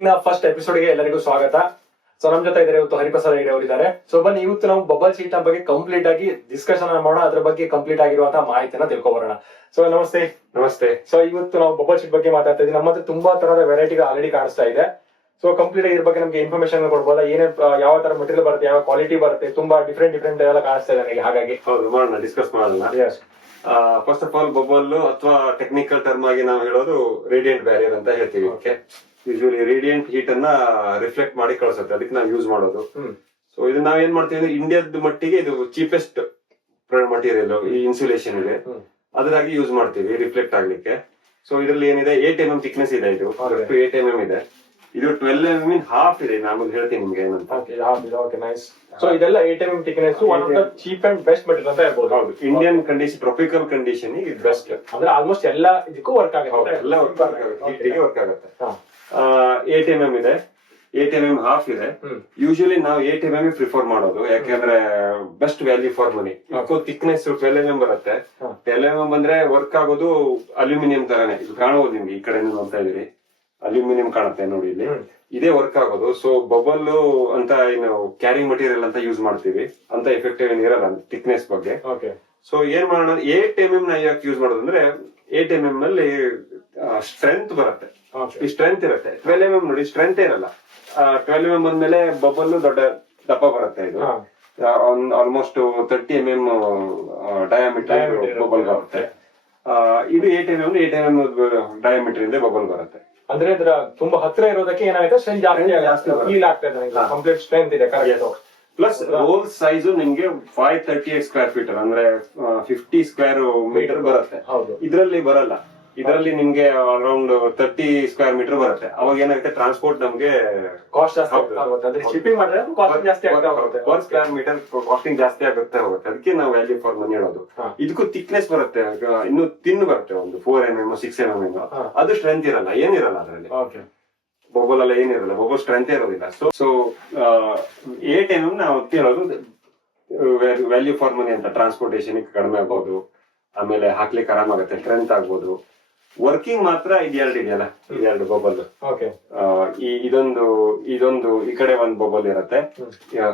First ಎಪಿಸೋಡ್ಗೆ ಎಲ್ಲರಿಗೂ ಸ್ವಾಗತ. So ನಮ್ ಜೊತೆ ಇದ್ದಾರೆ ಇವತ್ತು ಹರಿಪ್ರಸಾದ್ ಹೆಗಡೆ ಅವರಿದ್ದಾರೆ. ಸೊ ಬನ್ನಿ ಇವತ್ತು ನಾವು ಬಬಲ್ ಶೀಟ್ ಬಗ್ಗೆ ಕಂಪ್ಲೀಟ್ ಆಗಿ ಡಿಸ್ಕಷನ್ ಮಾಡೋಣ, ಅದ್ರ ಬಗ್ಗೆ ಕಂಪ್ಲೀಟ್ ಆಗಿರುವಂತಹ ಮಾಹಿತಿನ ತಿಳ್ಕೊಬರೋಣ. ಸೊ ನಮಸ್ತೆ. ನಮಸ್ತೆ. ಸೊ ಇವತ್ತು ನಾವು ಬಬಲ್ ಶೀಟ್ ಬಗ್ಗೆ ಮಾತಾಡ್ತಾ ಇದ್ದೀವಿ. ನಮ್ಮ ಹತ್ರ ತುಂಬಾ ತರದ ವೆರೈಟಿಗಳು ಆಲ್ರೆಡಿ ಕಾಣಿಸ್ತಾ ಇದೆ. ಸೊ ಕಂಪ್ಲೀಟ್ ಆಗಿ ಇದ್ರ ಬಗ್ಗೆ ನಮ್ಗೆ ಇನ್ಫಾರ್ಮೇಶನ್ ಕೊಡ್ಬೋದಾ, ಏನೇ ಯಾವ ತರ ಮೆಟೀರಿಯಲ್ ಬರುತ್ತೆ, ಯಾವ ಕ್ವಾಲಿಟಿ ಬರುತ್ತೆ, ತುಂಬಾ ಡಿಫ್ರೆಂಟ್ ಎಲ್ಲ ಕಾಣಿಸ್ತಾ ಇದೆ ನನಗೆ. ಹಾಗಾಗಿ ಹೌದು, ಮಾಡೋಣ, ಡಿಸ್ಕಸ್ ಮಾಡೋಣ. ಫಸ್ಟ್ ಆಫ್ ಆಲ್ ಬಬಲ್ ಅಥವಾ ಟೆಕ್ನಿಕಲ್ ಟರ್ಮ್ ಆಗಿ ನಾವು ಹೇಳೋದು ರೇಡಿಯಂಟ್ ಬ್ಯಾರಿಯರ್ ಅಂತ ಹೇಳ್ತೀವಿ. ಓಕೆ, ಯೂಶುವಲಿ ರೇಡಿಯಂಟ್ ಹೀಟ್ ಅನ್ನ ರಿಫ್ಲೆಕ್ಟ್ ಮಾಡಿ ಕಳಿಸುತ್ತೆ, ಅದಕ್ಕೆ ನಾವು ಯೂಸ್ ಮಾಡೋದು. ಸೊ ಇದು ನಾವ್ ಏನ್ ಮಾಡ್ತೀವಿ ಅಂದ್ರೆ ಇಂಡಿಯಾದ ಮಟ್ಟಿಗೆ ಇದು ಚೀಪೆಸ್ಟ್ ಮಟೀರಿಯಲ್ ಈ ಇನ್ಸುಲೇಷನ್ ಇದೆ, ಅದ್ರಾಗಿ ಯೂಸ್ ಮಾಡ್ತೀವಿ ರಿಫ್ಲೆಕ್ಟ್ ಆಗ್ಲಿಕ್ಕೆ. ಸೊ ಇದ್ರಲ್ಲಿ ಏನಿದೆ 8 mm ಥಿಕ್ನೆಸ್ ಇದೆ, ಇದು 8 mm ಇದೆ. ಇದು 12 mm ಇನ್ ಹಾಫ್ ಇದೆ. ನಾನು ಹೇಳ್ತೀನಿ ನಿಮ್ಗೆ ಏನಂತ. ಸೊ ಇದೆಲ್ಲ 8 mm thickness, one of the cheap and best material ಅಂತ ಹೇಳ್ಬೋದು. ಹೌದು, ಇಂಡಿಯನ್ ಕಂಡೀಷನ್, ಟ್ರಾಪಿಕಲ್ ಕಂಡೀಷನ್ ಇದು ಬೆಸ್ಟ್. ಅಂದ್ರೆ ಆಲ್ಮೋಸ್ಟ್ ಎಲ್ಲ ಇದಕ್ಕೂ ವರ್ಕ್ ಆಗುತ್ತೆ, ಎಲ್ಲ ವರ್ಕ್ ಆಗುತ್ತೆ, ವರ್ಕ್ ಆಗುತ್ತೆ. 8 mm ಇದೆ, 8 mm ಹಾಫ್ ಇದೆ. ಯೂಶುವಲಿ ನಾವು 8 mm ಪ್ರಿಫರ್ ಮಾಡೋದು, ಯಾಕೆಂದ್ರೆ best value for money. Thickness 12 mm ಬರುತ್ತೆ. 12 mm ಬಂದ್ರೆ ವರ್ಕ್ ಆಗೋದು ಅಲ್ಯೂಮಿನಿಯಂ ತರನೇ. ಇದು ಕಾಣಬಹುದು ನಿಮ್ಗೆ, ಈ ಕಡೆ ನೋಡ್ತಾ ಇದೀರಿ, ಅಲ್ಯೂಮಿನಿಯಂ ಕಾಣುತ್ತೆ ನೋಡಿ ಇಲ್ಲಿ, ಇದೇ ವರ್ಕ್ ಆಗೋದು. ಸೊ ಬಬಲ್ ಅಂತ ಏನು ಕ್ಯಾರಿಂಗ್ ಮಟೀರಿಯಲ್ ಅಂತ ಯೂಸ್ ಮಾಡ್ತೀವಿ, ಅಂತ ಎಫೆಕ್ಟಿವ್ ಏನ್ ಇರಲ್ಲ ಥಿಕ್ನೆಸ್ ಬಗ್ಗೆ. ಸೊ ಏನ್ ಮಾಡೋಣ, 8 mm ನ ಯಾಕೆ ಯೂಸ್ ಮಾಡೋದು ಅಂದ್ರೆ 8 mm ನಲ್ಲಿ ಸ್ಟ್ರೆಂತ್ ಬರುತ್ತೆ, ಈ ಸ್ಟ್ರೆಂತ್ ಇರುತ್ತೆ. 12 mm ನೋಡಿ ಸ್ಟ್ರೆಂತ್ ಇರಲ್ಲ. 12 mm ಬಂದ್ಮೇಲೆ ಬಬಲ್ ದೊಡ್ಡ ದಪ್ಪ ಬರುತ್ತೆ. ಇದು ಆಲ್ಮೋಸ್ಟ್ 30 mm ಡಯಾಮೀಟರ್ ಬಬಲ್ ಬರುತ್ತೆ. ಇದು 8 mm ಡಯಾಮೀಟರ್ ಇಂದ ಬಬಲ್ ಬರುತ್ತೆ. ಅಂದ್ರೆ ಇದ್ರ ತುಂಬಾ ಹತ್ರ ಇರೋದಕ್ಕೆ ಏನಾಗುತ್ತೆ, ಸ್ಟ್ರೆಂತ್ ಜಾಸ್ತಿ ಫೀಲ್ ಆಗ್ತದೆ, ಕಂಪ್ಲೀಟ್ ಸ್ಟ್ರೆಂತ್ ಇದೆ. ಪ್ಲಸ್ ರೋಲ್ ಸೈಜ್ ನಿಮ್ಗೆ 538 ಸ್ಕ್ವೇರ್ ಫೀಟ್ ಅಂದ್ರೆ 50 ಸ್ಕ್ವೇರ್ ಮೀಟರ್ ಬರುತ್ತೆ. ಇದ್ರಲ್ಲಿ ಬರಲ್ಲ, ಇದರಲ್ಲಿ ನಿಮ್ಗೆ ಅರೌಂಡ್ 30 ಸ್ಕ್ವೇರ್ ಮೀಟರ್ ಬರುತ್ತೆ. ಅವಾಗ ಏನಾಗುತ್ತೆ, ಟ್ರಾನ್ಸ್ಪೋರ್ಟ್ ನಮ್ಗೆ ಕಾಸ್ಟ್ ಜಾಸ್ತಿ ಆಗುತ್ತೆ, ಶಿಪ್ಪಿಂಗ್ ಮಾಡಿದ್ರೆ ಕಾಸ್ಟ್ ಜಾಸ್ತಿ ಆಗುತ್ತೆ, ಪರ್ ಸ್ಕ್ವೇರ್ ಮೀಟರ್ ಕಾಸ್ಟಿಂಗ್ ಜಾಸ್ತಿ ಆಗುತ್ತೆ ಹೋಗುತ್ತೆ. ಅದಕ್ಕೆ ನಾವು ವ್ಯಾಲ್ಯೂ ಫಾರ್ ಮನಿ ಹೇಳೋದು. ಇದಕ್ಕೂ ಥಿಕ್ನೆಸ್ ಬರುತ್ತೆ, ಇನ್ನು ತಿನ್ ಬರುತ್ತೆ, ಒಂದು 4 mm 6 mm. ಅದು ಸ್ಟ್ರೆಂತ್ ಇರಲ್ಲ, ಏನಿರಲ್ಲ ಅದರಲ್ಲಿ. ಬೊಬಲ್ ಎಲ್ಲ ಏನಿರಲ್ಲ, ಬೊಬಲ್ ಸ್ಟ್ರೆಂತ್ ಇರೋದಿಲ್ಲ. ಸೊ 8 mm ನಾವು ಹೇಳೋದು ವ್ಯಾಲ್ಯೂ ಫಾರ್ ಮನಿ ಅಂತ. ಟ್ರಾನ್ಸ್ಪೋರ್ಟೇಷನ್ ಕಡಿಮೆ ಆಗ್ಬೋದು, ಆಮೇಲೆ ಹಾಕ್ಲಿಕ್ಕೆ ಆರಾಮಾಗುತ್ತೆ, ಸ್ಟ್ರೆಂತ್ ಆಗ್ಬೋದು. ವರ್ಕಿಂಗ್ ಮಾತ್ರ ಇದೆರಡು ಇದೆಯಲ್ಲ, ಇದೆರಡು ಬಬಲ್. ಇದೊಂದು ಈ ಕಡೆ ಒಂದು ಬಬಲ್ ಇರುತ್ತೆ,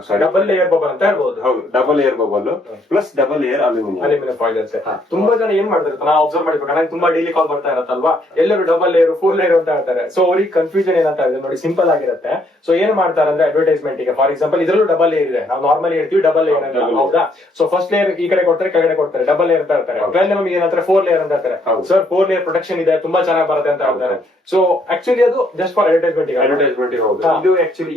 ಸಾರಿ ಡಬಲ್ ಲೇಯರ್ ಬಬಲ್ ಅಂತ ಹೇಳ್ಬೋದು. ಹೌದು, double air bubble plus double air aluminium foil ಇರುತ್ತೆ. ತುಂಬಾ ಜನ ಏನ್ ಮಾಡ್ತಾರೆ, ನಾವು ಅಬ್ಸರ್ವ್ ಮಾಡಿರ್ಬೇಕು, ನನಗೆ ತುಂಬಾ ಡೈಲಿ ಕಾಲ್ ಬರ್ತಾ ಇರತ್ತಲ್ವಾ, ಎಲ್ಲರೂ ಡಬಲ್ ಲೇಯರ್ 4 ಲೇಯರ್ ಅಂತ ಹೇಳ್ತಾರೆ. ಸೊ ಅವ್ರಿಗೆ ಕನ್ಫ್ಯೂಷನ್ ಏನಂತ ಇದೆ ನೋಡಿ, ಸಿಂಪಲ್ ಆಗಿರುತ್ತೆ. ಸೊ ಏನ್ ಮಾಡ್ತಾರೆ ಅಂದ್ರೆ ಅಡ್ವರ್ಟೈಸ್ಮೆಂಟ್ ಗೆ, ಫಾರ್ ಎಕ್ಸಾಂಪಲ್ ಇದ್ರಲ್ಲೂ ಡಬಲ್ ಲೇಯರ್ ಇದೆ, ನಾವು ನಾರ್ಮಲಿ ಹೇಳ್ತೀವಿ ಡಬಲ್ ಲೇಯರ್ ಅಂತ, ಹೌದಾ? ಸೊ ಫಸ್ಟ್ ಲೇಯರ್ ಈ ಕಡೆ ಕೊಡ್ತಾರೆ, ಕೆಳಗಡೆ ಕೊಡ್ತಾರೆ, ಡಬಲ್ ಲೇಯರ್ ಅಂತ ಹೇಳ್ತಾರೆ. 12 mm ಏನಂತಾರೆ 4 ಲೇಯರ್ ಅಂತ ಹೇಳ್ತಾರೆ. ಸರ್ 4 ಲೇಯರ್ ಪ್ರೊಟೆಕ್ಷನ್ ಇದೆ, ತುಂಬಾ ಚೆನ್ನಾಗಿ ಬರುತ್ತೆ ಅಂತ ಹೇಳ್ತಾರೆ. ಸೊ ಆಕ್ಚುಲಿ ಅದು ಜಸ್ಟ್ ಫಾರ್ ಅಡ್ವರ್ಟೈಸ್ಮೆಂಟ್ ಹೌದು. ಇದು ಆಕ್ಚುಲಿ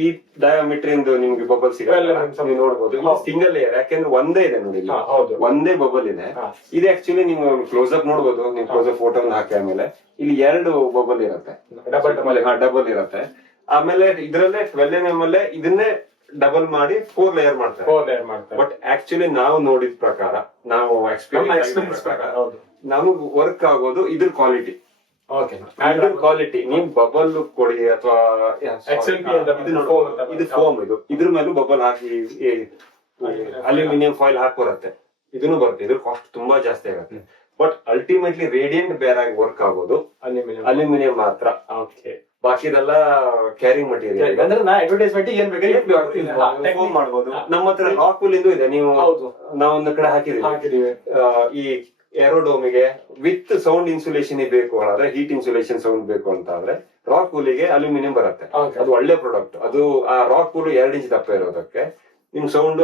ಈ ಡಯಾಮೀಟರ್ ಇಂದು ನಿಮ್ಗೆ ಬಬಲ್ ಸಿಗುತ್ತೆ, ನೋಡಬಹುದು. ಸಿಂಗಲ್ ಲೇಯರ್, ಯಾಕೆಂದ್ರೆ ಒಂದೇ ಇದೆ ನೋಡಿ, ಒಂದೇ ಬಬಲ್ ಇದೆ. ಇದು ಆಕ್ಚುಲಿ ನೀವು ಕ್ಲೋಸ್ ಅಪ್ ನೋಡಬಹುದು, ನೀವು ಕ್ಲೋಸ್ ಅಪ್ ಫೋಟೋ ಹಾಕಿ ಆಮೇಲೆ ಇಲ್ಲಿ 2 ಬಬಲ್ ಇರುತ್ತೆ, ಡಬಲ್ ಇರುತ್ತೆ. ಆಮೇಲೆ ಇದ್ರಲ್ಲೇ 12 mm ಅಲ್ಲೇ ಇದನ್ನೇ ಡಬಲ್ ಮಾಡಿ 4 ಲೇಯರ್ ಮಾಡ್ತಾರೆ. ಬಟ್ ಆಕ್ಚುಲಿ ನಾವು ನೋಡಿದ ಪ್ರಕಾರ, ನಾವು ಎಕ್ಸ್ಪೀರಿಯನ್ಸ್ ಪ್ರಕಾರ ನಮಗ್ ವರ್ಕ್ ಆಗೋದು ಇದ್ರ ಕ್ವಾಲಿಟಿ. ಕ್ವಾಲಿಟಿ ನೀವು ಬಬಲ್ ಕೊಡಿ ಅಥವಾ ಇದು ಫೋಮ್, ಇದ್ರ ಮೇಲೂ ಬಬಲ್ ಹಾಕಿ ಅಲ್ಯೂಮಿನಿಯಂ ಫಾಯಿಲ್ ಹಾಕಿ ಬರುತ್ತೆ, ಇದನ್ನು ಬರುತ್ತೆ. ಇದ್ರ ಕಾಸ್ಟ್ ತುಂಬಾ ಜಾಸ್ತಿ ಆಗುತ್ತೆ. ಬಟ್ ಅಲ್ಟಿಮೇಟ್ಲಿ ರೇಡಿಯಂಟ್ ಬೇರೆ ಆಗಿ ವರ್ಕ್ ಆಗೋದು ಅಲ್ಯೂಮಿನಿಯಂ ಮಾತ್ರ. ಬಾಕಿದೆಲ್ಲ ಕ್ಯಾರಿಂಗ್ ಮಟೀರಿಯಲ್. ಅಂದ್ರೆ ನಾ ಅಡ್ವರ್ಟೈಸ್ಮೆಂಟ್ ಏನ್ ಫೋಮ್ ಮಾಡ್ಬೋದು. ನಮ್ಮ ಹತ್ರ ರಾಕ್ ವೂಲ್ ಇಂದು ಇದೆ, ನೀವು ನಾವೊಂದು ಕಡೆ ಹಾಕಿದೀವಿ. ಈ ಏರೋಡೋಮಿಗೆ ವಿತ್ ಸೌಂಡ್ ಇನ್ಸುಲೇಷನ್ ಬೇಕು ಅಂದ್ರೆ, ಹೀಟ್ ಇನ್ಸುಲೇಷನ್ ಸೌಂಡ್ ಬೇಕು ಅಂತ ಆದ್ರೆ ರಾಕ್ ವೂಲಿಗೆ ಅಲ್ಯೂಮಿನಿಯಂ ಬರುತ್ತೆ. ಅದು ಒಳ್ಳೆ ಪ್ರಾಡಕ್ಟ್. ಅದು ಆ ರಾಕ್ ವೂಲ್ 2 ಇಂಚ್ ದಪ್ಪ ಇರೋದಕ್ಕೆ ನಿಮ್ ಸೌಂಡ್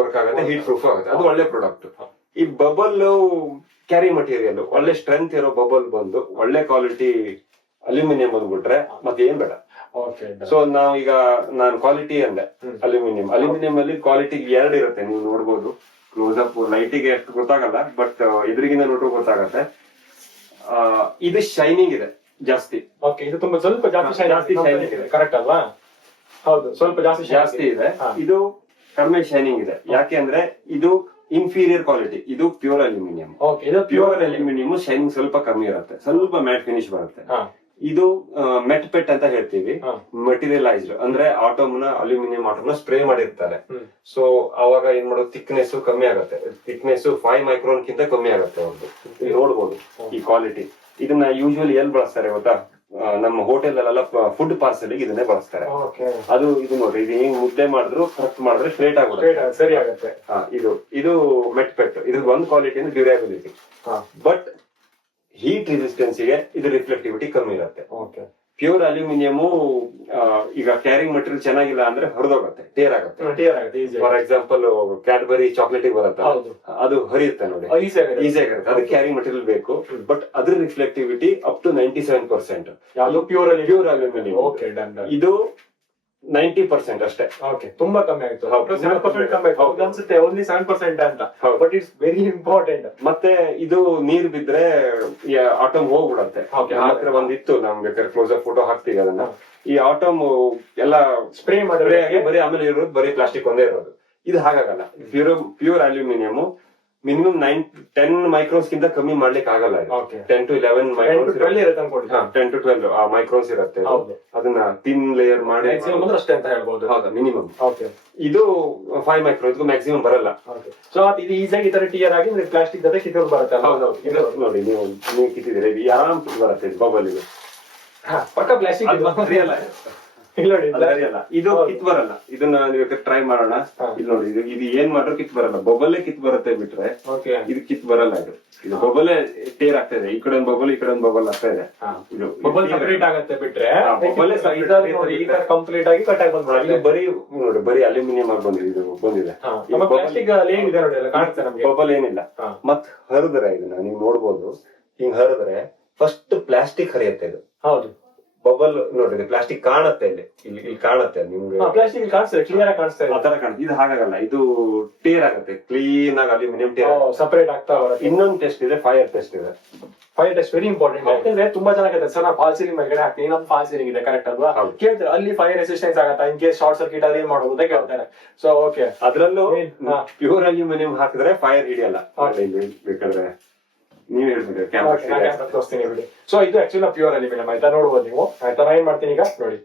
ವರ್ಕ್ ಆಗುತ್ತೆ, ಹೀಟ್ ಪ್ರೂಫ್ ಆಗುತ್ತೆ. ಅದು ಒಳ್ಳೆ ಪ್ರಾಡಕ್ಟ್. ಈ ಬಬಲ್ ಕ್ಯಾರಿ ಮಟೀರಿಯಲ್, ಒಳ್ಳೆ ಸ್ಟ್ರೆಂತ್ ಇರೋ ಬಬಲ್ ಬಂದು ಒಳ್ಳೆ ಕ್ವಾಲಿಟಿ ಅಲ್ಯೂಮಿನಿಯಂ ಬಂದ್ಬಿಟ್ರೆ ಮತ್ತೆ ಏನ್ ಬೇಡ. ಸೊ ನಾನು ಕ್ವಾಲಿಟಿ ಅಂದೆ, ಅಲ್ಯೂಮಿನಿಯಂ ಅಲ್ಲಿ ಕ್ವಾಲಿಟಿ 2 ಇರುತ್ತೆ, ನೀವು ನೋಡ್ಬೋದು. ಕ್ಲೋಸ್ ಅಪ್ ಲೈಟಿಗೆ ಎಷ್ಟು ಗೊತ್ತಾಗಲ್ಲ, ಬಟ್ ಎದುರಿಗಿಂದ ನೋಡ್ರು ಗೊತ್ತಾಗತ್ತೆ. ಇದು ಶೈನಿಂಗ್ ಇದೆ ಜಾಸ್ತಿ. ಇದು ತುಂಬಾ ಸ್ವಲ್ಪ ಜಾಸ್ತಿ ಶೈನಿಂಗ್ ಇದೆ, ಕರೆಕ್ಟ್ ಅಲ್ವಾ? ಹೌದು, ಸ್ವಲ್ಪ ಜಾಸ್ತಿ ಇದೆ. ಇದು ಕಡಿಮೆ ಶೈನಿಂಗ್ ಇದೆ, ಯಾಕೆ ಅಂದ್ರೆ ಇದು ಇನ್ಫೀರಿಯರ್ ಕ್ವಾಲಿಟಿ. ಇದು pure aluminium. Pure aluminium shining ಸ್ವಲ್ಪ ಕಮ್ಮಿ ಇರುತ್ತೆ, ಸ್ವಲ್ಪ ಮ್ಯಾಟ್ ಫಿನಿಶ್ ಬರುತ್ತೆ. ಇದು ಮೆಟ್ ಪೆಟ್ ಅಂತ ಹೇಳ್ತೀವಿ, ಮೆಟೀರಿಯಲೈಸ್ಡ್ ಅಂದ್ರೆ ಅಲ್ಯೂಮಿನಿಯಂ ಆಟೋಮ್ನ ಸ್ಪ್ರೇ ಮಾಡಿರ್ತಾರೆ. ಸೊ ಅವಾಗ ಏನ್ ಮಾಡೋದು, ಥಿಕ್ನೆಸ್ ಕಮ್ಮಿ ಆಗುತ್ತೆ. ಥಿಕ್ನೆಸ್ 5 ಮೈಕ್ರೋನ್ ಕಿಂತ ಕಮ್ಮಿ ಆಗುತ್ತೆ ಅವ್ರದ್ದು. ನೋಡ್ಬೋದು ಈ ಕ್ವಾಲಿಟಿ. ಇದನ್ನ ಯೂಶುವಲಿ ಎಲ್ಲಿ ಬಳಸ್ತಾರೆ ಗೊತ್ತಾ, ನಮ್ಮ ಹೋಟೆಲ್ ಅಲ್ಲೆಲ್ಲ ಫುಡ್ ಪಾರ್ಸಲ್ ಇದನ್ನೇ ಬಳಸ್ತಾರೆ. ಓಕೆ ಅದು ಇದು ನೋಡ್ರಿ, ಇದು ಹೆಂಗ್ ಮುದ್ದೆ ಮಾಡಿದ್ರು ಕರೆಕ್ಟ್ ಮಾಡಿದ್ರೆ ಸ್ಟ್ರೇಟ್ ಆಗುತ್ತೆ. ಸರಿ ಆಗುತ್ತೆ. ಇದು ಮೆಟ್ ಪೆಟ್, ಇದು ಒಂದ್ ಕ್ವಾಲಿಟಿ ಅಂದ್ರೆ ಡ್ಯೂರಬಿಲಿಟಿ. ಬಟ್ ಹೀಟ್ ರೆಸಿಸ್ಟೆನ್ಸ್ ಗೆ ಇದು ರಿಫ್ಲೆಕ್ಟಿವಿಟಿ ಕಮ್ಮಿ ಇರುತ್ತೆ. ಓಕೆ ಪ್ಯೂರ್ ಅಲ್ಯೂಮಿನಿಯಂ ಈಗ ಕ್ಯಾರಿಂಗ್ ಮಟೀರಿಯಲ್ ಚೆನ್ನಾಗಿಲ್ಲ ಅಂದ್ರೆ ಹೊರದೋಗುತ್ತೆ, ಟೇರ್ ಆಗುತ್ತೆ. ಫಾರ್ ಎಕ್ಸಾಂಪಲ್ ಕ್ಯಾಡ್ಬರಿ ಚಾಕ್ಲೇಟ್ ಬರುತ್ತೆ, ಅದು ಹರಿಯುತ್ತೆ ನೋಡಿ, ಈಸಿ ಆಗಿರುತ್ತೆ. ಅದು ಕ್ಯಾರಿಂಗ್ ಮಟೀರಿಯಲ್ ಬೇಕು. ಬಟ್ ಅದ್ರ ರಿಫ್ಲೆಕ್ಟಿವಿಟಿ ಅಪ್ ಟು 97%. Pure aluminium. ಇದು 90% ಅಷ್ಟೇ. ಓಕೆ ತುಂಬಾ ಕಮ್ಮಿ ಆಯ್ತು. 7% ಕಮ್ಮಿ ಆಯ್ತು ಅನ್ಸುತ್ತೆ, ಓನ್ಲಿ 7% ಅಂತ. But it's very important. ಮತ್ತೆ ಇದು ನೀರ್ ಬಿದ್ರೆ ಆಟಮ್ ಹೋಗ್ಬಿಡತ್ತೆ. ಹತ್ರ ಒಂದಿತ್ತು, ನಮ್ ಬೇಕಾದ್ರೆ ಕ್ಲೋಸ್ ಅಪ್ ಫೋಟೋ ಹಾಕ್ತೀವಿ ಅದನ್ನ. ಈ ಆಟಮ್ ಎಲ್ಲ ಸ್ಪ್ರೇ ಮಾಡಿದ್ರೆ ಬರೀ ಆಮೇಲೆ ಇರೋದು ಬರೀ ಪ್ಲಾಸ್ಟಿಕ್ ಒಂದೇ ಇರೋದು. ಇದು ಹಾಗಾಗಲ್ಲ. ಪ್ಯೂರ್ ಅಲ್ಯೂಮಿನಿಯಂ ಮಿನಿಮಮ್ 10 ಮೈಕ್ರೋನ್ಸ್ ಗಿಂತ ಕಮ್ಮಿ ಮಾಡ್ಲಿಕ್ಕೆ ಆಗಲ್ಲ. 10 to 11 ಮೈಕ್ರೋನ್ಸ್, 10 to 12 ಮೈಕ್ರೋನ್ಸ್ ಇರುತ್ತೆ. ಅದನ್ನ ಥಿನ್ ಲೇಯರ್ ಮಾಡಿ ಅಷ್ಟೇ ಅಂತ ಹೇಳ್ಬೋದು. ಹೌದಾ, ಮಿನಿಮಮ್. ಇದು 5 ಮೈಕ್ರೋನ್ಸ್ ಮ್ಯಾಕ್ಸಿಮಮ್ ಬರಲ್ಲ. ಸೊ ಇದು ಈಸಿಯಾಗಿ ಈ ತರ ಟಿಯರ್ ಆಗಿ ಪ್ಲಾಸ್ಟಿಕ್ ಜೊತೆ ಕಿತ್ತೋದು ಬರುತ್ತೆ. ಇದು ನೋಡಿ, ನೀವು ಕಿತ್ತಿದ್ರೆ ಇದು ಆರಾಮ್ ಬರುತ್ತೆ. ಇದು ಬಬಲ್, ಇದು ಪಕ್ಕ ಪ್ಲಾಸ್ಟಿಕ್ ಇದು ಕಿತ್ ಬರಲ್ಲ. ಇದನ್ನ ನೀವು ಟ್ರೈ ಮಾಡೋಣ. ಇದು ನೋಡಿ, ಇದು ಏನ್ ಮಾಡ್ರು ಕಿತ್ ಬರಲ್ಲ. ಬೊಬ್ಬಲ್ಲೇ ಕಿತ್ ಬರುತ್ತೆ ಬಿಟ್ರೆ ಇದು ಕಿತ್ ಬರಲ್ಲ. ಇದು ಬೊಬ್ಬಲ್ಲೇ ಟೇರ್ ಆಗ್ತಾ ಇದೆ. ಈ ಕಡೆ ಒಂದು ಬಬಲ್, ಈ ಕಡೆ ಒಂದು ಬಬಲ್ ಆಗ್ತಾ ಇದೆ. ಬಬಲ್ ಸಪರೇಟ್ ಆಗುತ್ತೆ ಬಿಟ್ರೆ ಕಂಪ್ಲೀಟ್ ಆಗಿ ಕಟ್ ಆಗಿ ಬಂದ್ಬಿಡುತ್ತೆ. ಬರೀ ನೋಡಿ, ಬರೀ ಅಲ್ಯೂಮಿನಿಯಂ ಆಗಿ ಬಂದಿದೆ. ಇದು ಬಂದಿದೆ. ಬಬಲ್ ಏನಿಲ್ಲ. ಮತ್ ಹರಿದ್ರೆ ಇದನ್ನ ನೀವು ನೋಡ್ಬೋದು, ಹಿಂಗ್ ಹರಿದ್ರೆ ಫಸ್ಟ್ ಪ್ಲಾಸ್ಟಿಕ್ ಹರಿಯುತ್ತೆ. ಇದು ಹೌದು, ಬಬಲ್ ನೋಡ್ರಿ, ಪ್ಲಾಸ್ಟಿಕ್ ಕಾಣುತ್ತೆ ಇಲ್ಲಿ ಕಾಣುತ್ತೆ ನಿಮ್ಗೆ. ಪ್ಲಾಸ್ಟಿಕ್ ಕಾಣಿಸ್ತದೆ, ಕ್ಲಿಯರ್ ಆಗಿ ಕಾಣಿಸ್ತಾ ಇದೆ. ಆತರ ಕಾಣುತ್ತೆ. ಇದು ಹಾಗಾಗಲ್ಲ, ಇದು ಟೇರ್ ಆಗುತ್ತೆ. ಕ್ಲೀನ್ ಆಗಿ ಅಲ್ಯೂಮಿನಿಯಂ ಟೇರ್ ಸಪರೇಟ್ ಆಗ್ತಾ ಬರುತ್ತೆ. ಇನ್ನೊಂದು ಟೆಸ್ಟ್ ಇದೆ, ಫೈರ್ ಟೆಸ್ಟ್ ಇದೆ. Fire test very important. ಯಾಕಂದ್ರೆ ತುಂಬಾ ಜನ ಕೇಳ್ತಾರೆ, ಸರ್ ನಾವು ಫಾಲ್ ಸೀಲಿಂಗ್ ಮೇಲೆ ಹಾಕ್ತೀನಿ, ನಮ್ದು ಫಾಲ್ ಸೀಲಿಂಗ್ ಇದೆ, ಕರೆಕ್ಟ್ ಅಲ್ವಾ? ಕೇಳ್ತಾರೆ ಅಲ್ಲಿ ಫೈರ್ ರೆಸಿಸ್ಟೆನ್ಸ್ ಆಗತ್ತಾ, ಇನ್ ಕೇಸ್ ಶಾರ್ಟ್ ಸರ್ಕ್ಯೂಟ್ ಆದ್ರೆ ಏನ್ ಮಾಡೋದು ಅಂತ ಕೇಳ್ತಾರೆ. ಸೊ ಓಕೆ, ಅದ್ರಲ್ಲೂ ಪ್ಯೂರ್ ಅಲ್ಯೂಮಿನಿಯಂ ಹಾಕಿದ್ರೆ ಫೈರ್ ಹಿಡಿಯಲ್ಲ. ಬೇಕಾದ್ರೆ ನೀವ್ ಹೇಳ್ಬೇಕು, ತೋರಿಸ್ತೀನಿ ಬಿಡಿ. ಸೊ ಇದು ಆಕ್ಚುಲಿ ಪ್ಯೂರ್ ಅಲ್ಯೂಮಿನಿಯಂ ಆಯ್ತಾ, ನೋಡ್ಬೋದು ನೀವು. ಆಯ್ತಾ, ನಾ ಏನ್ ಮಾಡ್ತೀನಿ ಈಗ ನೋಡಿ.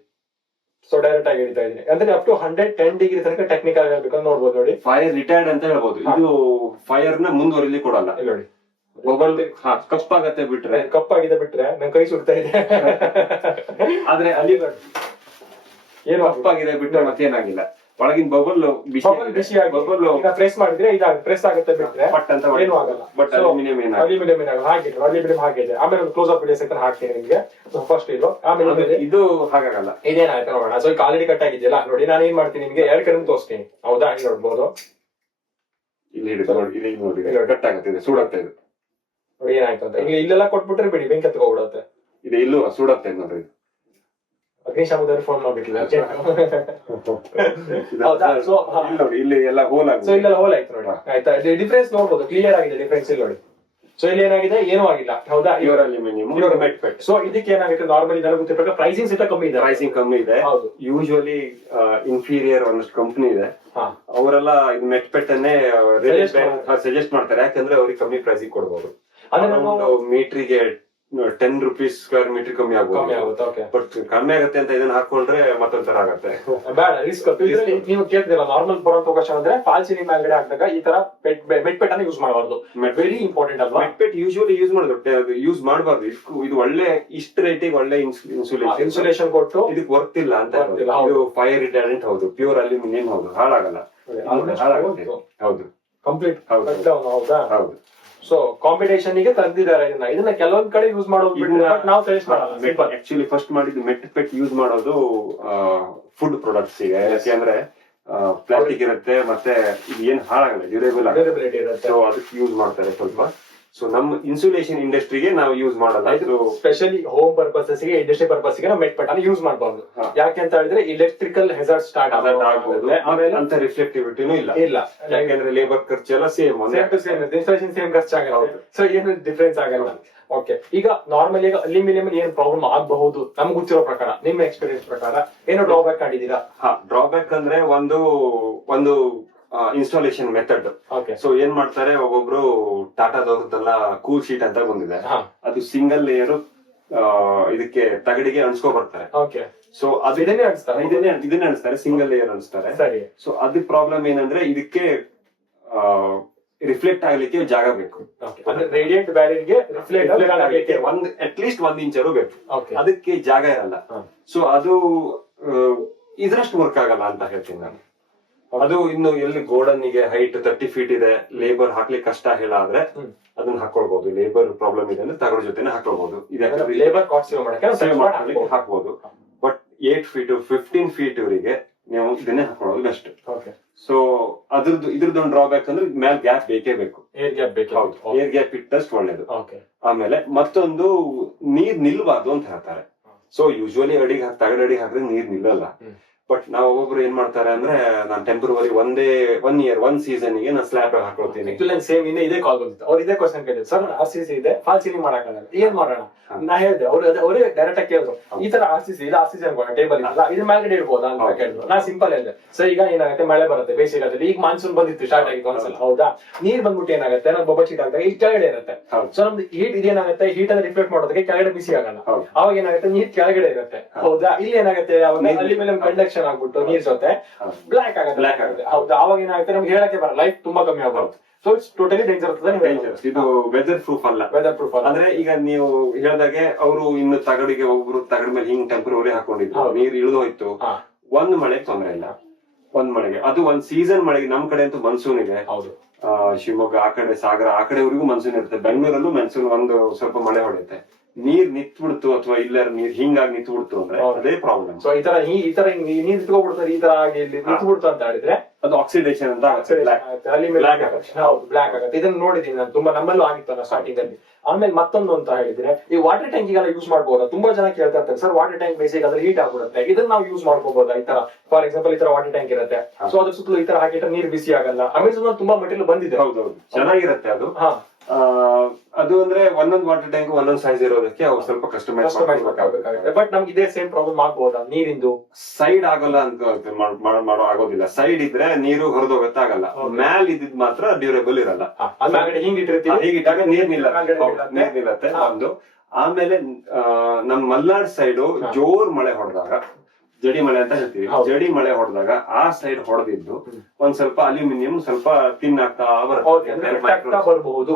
ಸೊ ಡೈರೆಕ್ಟ್ ಆಗಿ ಹಿಡಿತಾ ಇದೀನಿ ಅಂದ್ರೆ ಅಪ್ ಟು 110 ಡಿಗ್ರಿ ತನಕ ಟೆಕ್ನಿಕಲ್ ಹೇಳ್ಬೇಕಂದ್ರೆ ನೋಡ್ಬೋದು ನೋಡಿ. ಫೈರ್ ರಿಟೈರ್ಡ್ ಅಂತ ಹೇಳ್ಬೋದು. ಇದು ಫೈರ್ ನ ಮುಂದುವರಿಲಿ ಕೊಡಲ್ಲ. ಇಲ್ಲಿ ನೋಡಿ, ಬಬಲ್ ಕಪ್ಪಾಗತ್ತೆ ಬಿಟ್ರೆ, ಕಪ್ಪಾಗಿದೆ ಬಿಟ್ರೆ ನನ್ ಕೈ ಸುಡ್ತಾ ಇದೆ. ಆದ್ರೆ ಅಲ್ಲಿ ಏನು ಕಪ್ಪಾಗಿದೆ ಬಿಟ್ರೆ ಮತ್ತೇನಾಗಿಲ್ಲ. ಒಳಗಿನ ಬಬಲ್ ಬಿಸಿ ಪ್ರೆಸ್ ಮಾಡಿದ್ರೆ ಪ್ರೆಸ್ ಆಗುತ್ತೆ ಬಿಟ್ರೆ ಪಟ್ ಅಂತ ಏನು ಆಗಲ್ಲ. ಬಟ್ ಅಲ್ಯೂಮಿನಿಯಂ ಏನಾಗಲ್ಲ. ಅಲ್ಯೂಮಿನಿಯಂ ಹಾಗಿದೆ. ಆಮೇಲೆ ಕ್ಲೋಸ್ ಅಪ್ ವಿಡಿಯೋಸ್ ಅಂತ ಹಾಕ್ತೀನಿ ನಿಮ್ಗೆ. ಫಸ್ಟ್ ಇದು, ಆಮೇಲೆ ಇದು ಹಾಗಾಗಲ್ಲ. ಇದೇನಾಯ್ತು ನೋಡೋಣ. ಸೊ ಈಗ ಆಲ್ರೆಡಿ ಕಟ್ ಆಗಿದೆಯಲ್ಲ ನೋಡಿ. ನಾನು ಏನ್ ಮಾಡ್ತೀನಿ ನಿಮ್ಗೆ 2 ಕಡೆ ತೋರಿಸ್ತೀನಿ. ಹೌದಾ, ಇಲ್ಲಿ ನೋಡ್ಬೋದು. ಇಲ್ಲಿ ಹಿಡಿದು ನೋಡಿ, ಇಲ್ಲಿ ನೋಡಿ ಕಟ್ ಆಗುತ್ತೆ, ಸುಡತ್ತೆ. ಇದು ನೋಡಿ ಏನಾಯ್ತು ಅಂತ. ಈಗ ಇಲ್ಲೆಲ್ಲ ಕೊಟ್ಬಿಟ್ರೆ ಬಿಡಿ, ಬೆಂಕಿ ಹತ್ಕೊಬಿಡುತ್ತೆ. ಇದು ಇಲ್ಲೂ ಸುಡತ್ತೆ ನೋಡ್ರಿ. ಅಗ್ನಿಶಾಮಕದವ್ರು ಫೋನ್ ಮಾಡ್ಬಿಟ್ಟಿಲ್ಲ. ಇಲ್ಲಿ ಎಲ್ಲ ಹೋಲ್ ಆಗಿದೆ. ಸೊ ಇಲ್ಲೆಲ್ಲ ಹೋಲ್ ಆಯ್ತು ನೋಡಿ. ಆಯ್ತಾ, ಡಿಫ್ರೆನ್ಸ್ ನೋಡ್ಬೋದು, ಕ್ಲಿಯರ್ ಆಗಿದೆ ಡಿಫ್ರೆನ್ಸ್ ಇಲ್ಲಿ ನೋಡಿ. ಸೊ ಇಲ್ಲಿ ಏನಾಗಿದೆ, ಏನೂ ಆಗಿಲ್ಲ. ಹೌದಾ, ಪ್ಯೂರ್ ಅಲ್ಯೂಮಿನಿಯಂ, ಮೆಟ್ ಪೆಟ್. ಸೊ ಇದಕ್ಕೆ ಏನಾಗುತ್ತೆ, ನಾರ್ಮಲಿ ನನಗೆ ಗೊತ್ತಿರೋ ಪ್ರೈಸಿಂಗ್ ಸಹಿತ ಕಮ್ಮಿ ಇದೆ. ಪ್ರೈಸಿಂಗ್ ಕಮ್ಮಿ ಇದೆ. ಯೂಶುವಲಿ ಇನ್ಫೀರಿಯರ್ ಒಂದಷ್ಟು ಕಂಪನಿ ಇದೆ, ಅವರೆಲ್ಲ ಮೆಟ್ ಪೆಟ್ ಅನ್ನೇ ಸಜೆಸ್ಟ್ ಮಾಡ್ತಾರೆ. ಯಾಕಂದ್ರೆ ಅವ್ರಿಗೆ ಕಮ್ಮಿ ಪ್ರೈಸಿಗೆ ಕೊಡ್ಬೋದು. ಮೀಟ್ರಿಗೆ 10 ರೂಪೀಸ್ ಸ್ಕ್ವೇರ್ ಮೀಟರ್ ಕಮ್ಮಿ ಆಗುತ್ತೆ. ಬಟ್ ಕಮ್ಮಿ ಆಗುತ್ತೆ ಅಂತ ಇದನ್ನ ಹಾಕೊಂಡ್ರೆ ಮತ್ತೊಂಥರ ಆಗತ್ತೆ. ಬೇಡ, ರಿಸ್ಕ್. ನೀವು ಕೇಳ್ತಿರಲ್ಲ, ನಾರ್ಮಲ್ ಬರುವಂತ ಅವಕಾಶ ಅಂದ್ರೆ ಫಾಲ್ ಸೀಲಿಂಗ್ ಮೇಲ್ಗಡೆ ಹಾಕಿದಾಗ ಈ ತರ ಮೆಟ್ ಪೆಟ್ ಅನ್ನ ಯೂಸ್ ಮಾಡಬಾರ್ದು. ವೆರಿ ಇಂಪಾರ್ಟೆಂಟ್ ಅಲ್ವಾ? ಮೆಟ್ ಪೆಟ್ ಯೂಶುವಲಿ ಯೂಸ್ ಮಾಡಬಾರ್ದು. ಇದು ಒಳ್ಳೆ ಇಷ್ಟ ರೇಟಿಗೆ ಒಳ್ಳೆ ಇನ್ಸುಲೇಷನ್ ಕೊಟ್ಟು ಇದಕ್ಕೆ ವರ್ತ್ ಇಲ್ಲ ಅಂತ. ಇದು ಫೈರ್ ರಿಟಾರ್ಡೆಂಟ್ ಹೌದು, ಪ್ಯೂರ್ ಅಲ್ಯೂಮಿನಿಯಂ ಹೌದು, ಹಾಳಾಗಲ್ಲ. ಹೌದು, ಕಂಪ್ಲೀಟ್. ಹೌದಾ? ಹೌದು. ಸೊ ಕಾಂಪಿಟೇಷನ್ ಗೆ ತಂದಿದ್ದಾರೆ ಇದನ್ನ ಕೆಲವೊಂದ್ ಕಡೆ ಯೂಸ್ ಮಾಡೋದು ನಾವು ಸಜೆಸ್ಟ್ ಮಾಡಲ್ಲ. ಆಕ್ಚುಲಿ ಫಸ್ಟ್ ಮಾಡಿದ್ದು ಮೆಟ್ ಪೆಟ್ ಯೂಸ್ ಮಾಡೋದು ಫುಡ್ ಪ್ರಾಡಕ್ಟ್ಸ್ ಗೆ. ಯಾಕೆಂದ್ರೆ ಪ್ಲಾಸ್ಟಿಕ್ ಇರುತ್ತೆ, ಮತ್ತೆ ಇದು ಏನ್ ಹಾಳಾಗಲ್ಲ, ಡ್ಯೂರೇಬಲ್ ಇರುತ್ತೆ. ಸೊ ಅದಕ್ಕೆ ಯೂಸ್ ಮಾಡ್ತಾರೆ ಸ್ವಲ್ಪ. ಸೊ ನಮ್ಮ ಇನ್ಸುಲೇಷನ್ ಇಂಡಸ್ಟ್ರಿಗೆ ನಾವು ಯೂಸ್ ಮಾಡಲ್ಲ. ಸ್ಪೆಷಲಿ ಹೋಮ್ ಪರ್ಪಸಸ್ ಗೆ, ಇಂಡಸ್ಟ್ರಿ ಪರ್ಪಸ್ ಗೆ ನಾವು ಮೆಟ್ ಪೆಟ್ ಅನ್ನು ಯೂಸ್ ಮಾಡಬಾರ್ದು. ಯಾಕೆ ಅಂತ ಹೇಳಿದ್ರೆ ಎಲೆಕ್ಟ್ರಿಕಲ್ ಹೆಜಾರ್ಡ್ ಸ್ಟಾರ್ಟ್ ಆಗಬಹುದು. ಆಮೇಲೆ ಅಂತ ರಿಫ್ಲೆಕ್ಟಿವಿಟಿನೂ ಇಲ್ಲ. ಯಾಕಂದ್ರೆ ಲೇಬರ್ ಖರ್ಚೆಲ್ಲ ಸೇಮ್ ಇನ್ಸ್ಟಾಲೇಷನ್ ಸೇಮ್ ಖರ್ಚಾಗುತ್ತೆ. ಸೊ ಏನು ಡಿಫ್ರೆನ್ಸ್ ಆಗಲ್ಲ. ಓಕೆ, ಈಗ ನಾರ್ಮಲಿ ಈಗ ಅಲ್ಯೂಮಿನಿಯಂ ಏನ್ ಪ್ರಾಬ್ಲಮ್ ಆಗಬಹುದು ನಮ್ಗೆ ಗೊತ್ತಿರೋ ಪ್ರಕಾರ, ನಿಮ್ಮ ಎಕ್ಸ್ಪೀರಿಯನ್ಸ್ ಪ್ರಕಾರ ಏನು ಡ್ರಾಬ್ಯಾಕ್ ಮಾಡಿದೀರಾ? ಡ್ರಾಬ್ಯಾಕ್ ಅಂದ್ರೆ ಒಂದು ಇನ್ಸ್ಟಾಲೇಷನ್ ಮೆಥಡ್. ಸೊ ಏನ್ ಮಾಡ್ತಾರೆ, ಒಬ್ಬೊಬ್ರು ಟಾಟಾದವ್ರದ್ದೆಲ್ಲ ಕೂಲ್ ಶೀಟ್ ಅಂತ ಬಂದಿದೆ. ಅದು ಸಿಂಗಲ್ ಲೇಯರ್ ಇದಕ್ಕೆ ತಗಡಿಗೆ ಅನ್ಸ್ಕೊ ಬರ್ತಾರೆ. ಸೊ ಅದು ಇದನ್ನೇ ಅನಿಸ್ತಾರೆ, ಸಿಂಗಲ್ ಲೇಯರ್ ಅನಿಸ್ತಾರೆ. ಸೊ ಅದ್ರ ಪ್ರಾಬ್ಲಮ್ ಏನಂದ್ರೆ ಇದಕ್ಕೆ ರಿಫ್ಲೆಕ್ಟ್ ಆಗ್ಲಿಕ್ಕೆ ಜಾಗ ಬೇಕು. ಅಂದ್ರೆ ರೇಡಿಯಂಟ್ ಬ್ಯಾರಿಯರ್ ಗೆ ರಿಫ್ಲೆಕ್ಟ್ ಆಗ್ಲಿಕ್ಕೆ ಅಟ್ಲೀಸ್ಟ್ 1 ಇಂಚರು ಬೇಕು. ಅದಕ್ಕೆ ಜಾಗ ಇರಲ್ಲ. ಸೊ ಅದು ಇದ್ರಷ್ಟು ವರ್ಕ್ ಆಗಲ್ಲ ಅಂತ ಹೇಳ್ತೀನಿ ನಾನು. ಅದು ಇನ್ನು ಎಲ್ಲಿ ಗೋಡನ್ ಗೆ ಹೈಟ್ 30 ಫೀಟ್ ಇದೆ, ಲೇಬರ್ ಹಾಕ್ಲಿಕ್ಕೆ ಕಷ್ಟ ಹೇಳಾದ್ರೆ ಅದನ್ನ ಹಾಕೊಳ್ಬಹುದು. ಲೇಬರ್ ಪ್ರಾಬ್ಲಮ್ ಇದೆ ಅಂದ್ರೆ ತಗಡ ಜೊತೆನೆ ಹಾಕೊಳ್ಬಹುದು. ಲೇಬರ್ ಕಾಸ್ಟ್ ಸೇವ್ ಮಾಡಕ್ಕೆ ಹಾಕ್ಬಹುದು. ಬಟ್ 8 ಫೀಟ್ 15 ಫೀಟ್ ಇವರಿಗೆ ನೀವು ಇದನ್ನೇ ಹಾಕೊಳ್ಳೋದು ಬೆಸ್ಟ್. ಸೊ ಇದ್ರದ್ದು ಒಂದು ಡ್ರಾಬ್ಯಾಕ್ ಅಂದ್ರೆ ಮೇಲೆ ಗ್ಯಾಪ್ ಬೇಕೇ ಬೇಕು. ಏರ್ ಗ್ಯಾಪ್ ಬೇಕು. ಹೌದು, ಏರ್ ಗ್ಯಾಪ್ ಇಟ್ಟಷ್ಟು ಒಳ್ಳೇದು. ಆಮೇಲೆ ಮತ್ತೊಂದು ನೀರ್ ನಿಲ್ಬಾರ್ದು ಅಂತ ಹೇಳ್ತಾರೆ. ಸೊ ಯೂಶುವಲಿ ತಗಡ ಅಡಿಗೆ ಹಾಕಿದ್ರೆ ನೀರ್ ನಿಲ್ಲಲ್ಲ. ಬಟ್ ನಾವು ಒಬ್ಬೊಬ್ರು ಏನ್ ಮಾಡ್ತಾರೆ ಅಂದ್ರೆ ನಾನು ಟೆಂಪರರಿ 1 ಇಯರ್ 1 ಸೀಸನ್ ಗೆ ನಾನು ಸ್ಲ್ಯಾಬ್ ಹಾಕೊಳ್ತೀನಿ. ಸೇಮ್ ಇದೇ ಕಾಲ್ ಬಂದಿತ್ತು. ಅವ್ರು ಇದೇ ಕ್ವಶನ್ ಕೇಳಿದ್ರು, ಸರ್ RCC ಇದೆ, ಫಾಲ್ ಸೀಲಿಂಗ್ ಮಾಡಕ್ಕಾಗಲ್ಲ, ಏನ್ ಮಾಡೋಣ? ನಾ ಹೇಳ್ದೆ, ಅವರೇ ಡೈರೆಕ್ಟ್ ಆಗಿ ಕೇಳಿದ್ರು, ಈ ತರ RCC ಇದೆ, RCC ಅನ್ಕೋಣ ಟೇಬಲ್ ಇಲ್ಲ, ಇದ್ರ ಮೇಲೆ ಇಡ್ಬೋದಾ ಅಂತ ಕೇಳಿದ್ರು. ನಾ ಸಿಂಪಲ್ ಹೇಳಿದೆ, ಸರ್ ಈಗ ಏನಾಗುತ್ತೆ, ಮಳೆ ಬರುತ್ತೆ, ಬೇಸಿಗೆ ಈಗ ಮಾನ್ಸೂನ್ ಬಂದಿತ್ತು, ಸ್ಟಾರ್ಟ್ ಆಗಿತ್ತು ಒಂದ್ಸಲ, ಹೌದಾ? ನೀರ್ ಬಂದ್ಬಿಟ್ಟು ಏನಾಗುತ್ತೆ, ನಮ್ಗೆ ಬೊಬ್ಬ ಶೀಟ್ ಆಗುತ್ತೆ, ಈಗ ಕೆಳಗಡೆ ಇರುತ್ತೆ. ಸೊ ನಮ್ದು ಹೀಟ್ ಇದೇನಾಗುತ್ತೆ, ಹೀಟ್ ಅನ್ನ ರಿಫ್ಲೆಕ್ಟ್ ಮಾಡೋದಕ್ಕೆ ಕೆಳಗಡೆ ಬಿಸಿ ಆಗಲ್ಲ. ಅವಾಗ ಏನಾಗುತ್ತೆ, ನೀರ್ ಕೆಳಗಡೆ ಇರುತ್ತೆ, ಹೌದಾ? ಇಲ್ಲಿ ಏನಾಗುತ್ತೆ, ಅಲ್ಲಿ ಮೇಲೆ ಕಂಡಕ್ಷನ್ ಆಗ್ಬಿಟ್ಟು ನೀರ್ ಜೊತೆ ಬ್ಲಾಕ್ ಆಗುತ್ತೆ, ಹೌದಾ? ಅವಾಗ ಏನಾಗುತ್ತೆ, ನಮ್ಗೆ ಹೇಳಕ್ಕೆ ಬರಲ್ಲ, ಲೈಫ್ ತುಂಬಾ ಕಮ್ಮಿ ಆಗುತ್ತೆ. So it's totally dangerous. ಇದು ವೆದರ್ ಪ್ರೂಫ್ ಅಲ್ಲ. ಅಂದ್ರೆ ಈಗ ನೀವು ಹೇಳ್ದಾಗೆ ಅವರು ಇನ್ನು ತಗಡಿಗೆ ಒಬ್ರು ತಗಡ ಮೇಲೆ ಹಿಂಗ್ ಟೆಂಪರರಿ ಹಾಕೊಂಡಿದ್ರು, ನೀರ್ ಇಳಿದು ಹೋಯ್ತು, ಒಂದ್ ಮಳೆಗೆ ತೊಂದರೆ ಇಲ್ಲ. ಒಂದ್ ಮಳೆಗೆ ಅದು ಒಂದ್ ಸೀಸನ್ ಮಳೆಗೆ. ನಮ್ ಕಡೆ ಅಂತೂ ಮನ್ಸೂನ್ ಇದೆ. ಶಿವಮೊಗ್ಗ ಆ ಕಡೆ, ಸಾಗರ ಆ ಕಡೆವರೆಗೂ ಮನ್ಸೂನ್ ಇರುತ್ತೆ. ಬೆಂಗಳೂರಲ್ಲೂ ಮನ್ಸೂನ್ ಒಂದು ಸ್ವಲ್ಪ ಮಳೆ ಹೊಡೆಯುತ್ತೆ. ನೀರ್ ನಿಂತ್ಬಿಡ್ತು ಅಥವಾ ಇಲ್ಲ ನೀರ್ ಹಿಂಗಾಗಿ ನಿಂತ್ಬಿಡ್ತು ಅಂದ್ರೆ ಅದೇ ಪ್ರಾಬ್ಲಮ್. ಸೊ ಈ ತರ ನೀರ್ ನಿಂತ್ಕೊಬಿಡ್ತಾರೆ, ಈ ತರ ಆಗಿ ನಿಂತ್ಬಿಡ್ತು ಅಂತ ಹೇಳಿದ್ರೆ ಅದು ಆಕ್ಸಿಡೇಷನ್ ಅಂತ ಬ್ಲಾಕ್ ಆಗುತ್ತೆ. ಇದನ್ನ ನೋಡಿದೀನಿ ನಾನು, ತುಂಬಾ ನಮ್ಮಲ್ಲೂ ಆಗಿತ್ತು ಸ್ಟಾರ್ಟಿಂಗ್ ಅಲ್ಲಿ. ಆಮೇಲೆ ಮತ್ತೊಂದು ಅಂತ ಹೇಳಿದ್ರೆ, ಈ ವಾಟರ್ ಟ್ಯಾಂಕಿಗೆಲ್ಲ ಯೂಸ್ ಮಾಡ್ಬೋದಾ? ತುಂಬಾ ಜನ ಕೇಳ್ತಾ ಇರ್ತಾರೆ, ಸರ್ ವಾಟರ್ ಟ್ಯಾಂಕ್ ಬೇಸಿಗೆ ಅದ್ರಲ್ಲಿ ಹೀಟ್ ಆಗ್ಬಿಡುತ್ತೆ, ಇದನ್ನ ನಾವು ಯೂಸ್ ಮಾಡ್ಕೋಬಹುದಾ? ಈ ತರ ಫಾರ್ ಎಕ್ಸಾಂಪಲ್ ಈ ತರ ವಾಟರ್ ಟ್ಯಾಂಕ್ ಇರುತ್ತೆ, ಸೊ ಅದ್ರ ಸುತ್ತಲೂ ಈ ತರ ಹಾಕಿಟ್ರೆ ನೀರ್ ಬಿಸಿ ಆಗಲ್ಲ. ಅಮೆಝಾನ್ ತುಂಬಾ ಮೆಟೀರಿಯಲ್ ಬಂದಿದೆ. ಹೌದೌದು, ಚೆನ್ನಾಗಿರುತ್ತೆ ಅದು. ಅದು ಅಂದ್ರೆ ಒಂದೊಂದು ವಾಟರ್ ಟ್ಯಾಂಕ್ ಒಂದೊಂದು ಸೈಜ್ ಇರೋದಕ್ಕೆ ಅವ್ರು ಸ್ವಲ್ಪ ಕಸ್ಟಮೈಸ್ ಮಾಡಬೇಕಾಗುತ್ತೆ. ಬಟ್ ನಮ್ಗೆ ಇದೇ ಸೇಮ್ ಪ್ರಾಬ್ಲಮ್ ಆಗ್ಬೋದಾ? ನೀರಿಂದು ಸೈಡ್ ಆಗಲ್ಲ ಅಂತ ಮಾಡೋ ಆಗೋದಿಲ್ಲ. ಸೈಡ್ ಇದ್ರೆ ನೀರು ಹೊರದೋಗತ್ತಾಗಲ್ಲ. ಮ್ಯಾಲ್ ಇದ್ದಿದ್ ಮಾತ್ರ ಡ್ಯೂರೇಬಲ್ ಇರಲ್ಲ. ಹೀಗಿಟ್ಟಾಗ ನೀರ್ ನಿಲ್ಲತ್ತೆ ಒಂದು. ಆಮೇಲೆ ನಮ್ ಮಲ್ನಾಡ್ ಸೈಡು ಜೋರ್ ಮಳೆ ಹೊಡೆದಾಗ, ಜಡಿ ಮಳೆ ಅಂತ ಹೇಳ್ತೀವಿ, ಜಡಿ ಮಳೆ ಹೊಡೆದಾಗ ಆ ಸೈಡ್ ಹೊಡೆದಿದ್ದು ಒಂದ್ ಸ್ವಲ್ಪ ಅಲ್ಯೂಮಿನಿಯಂ ಸ್ವಲ್ಪ ತಿನ್ ಆಗ್ತಾ ಬರ್ಬಹುದು,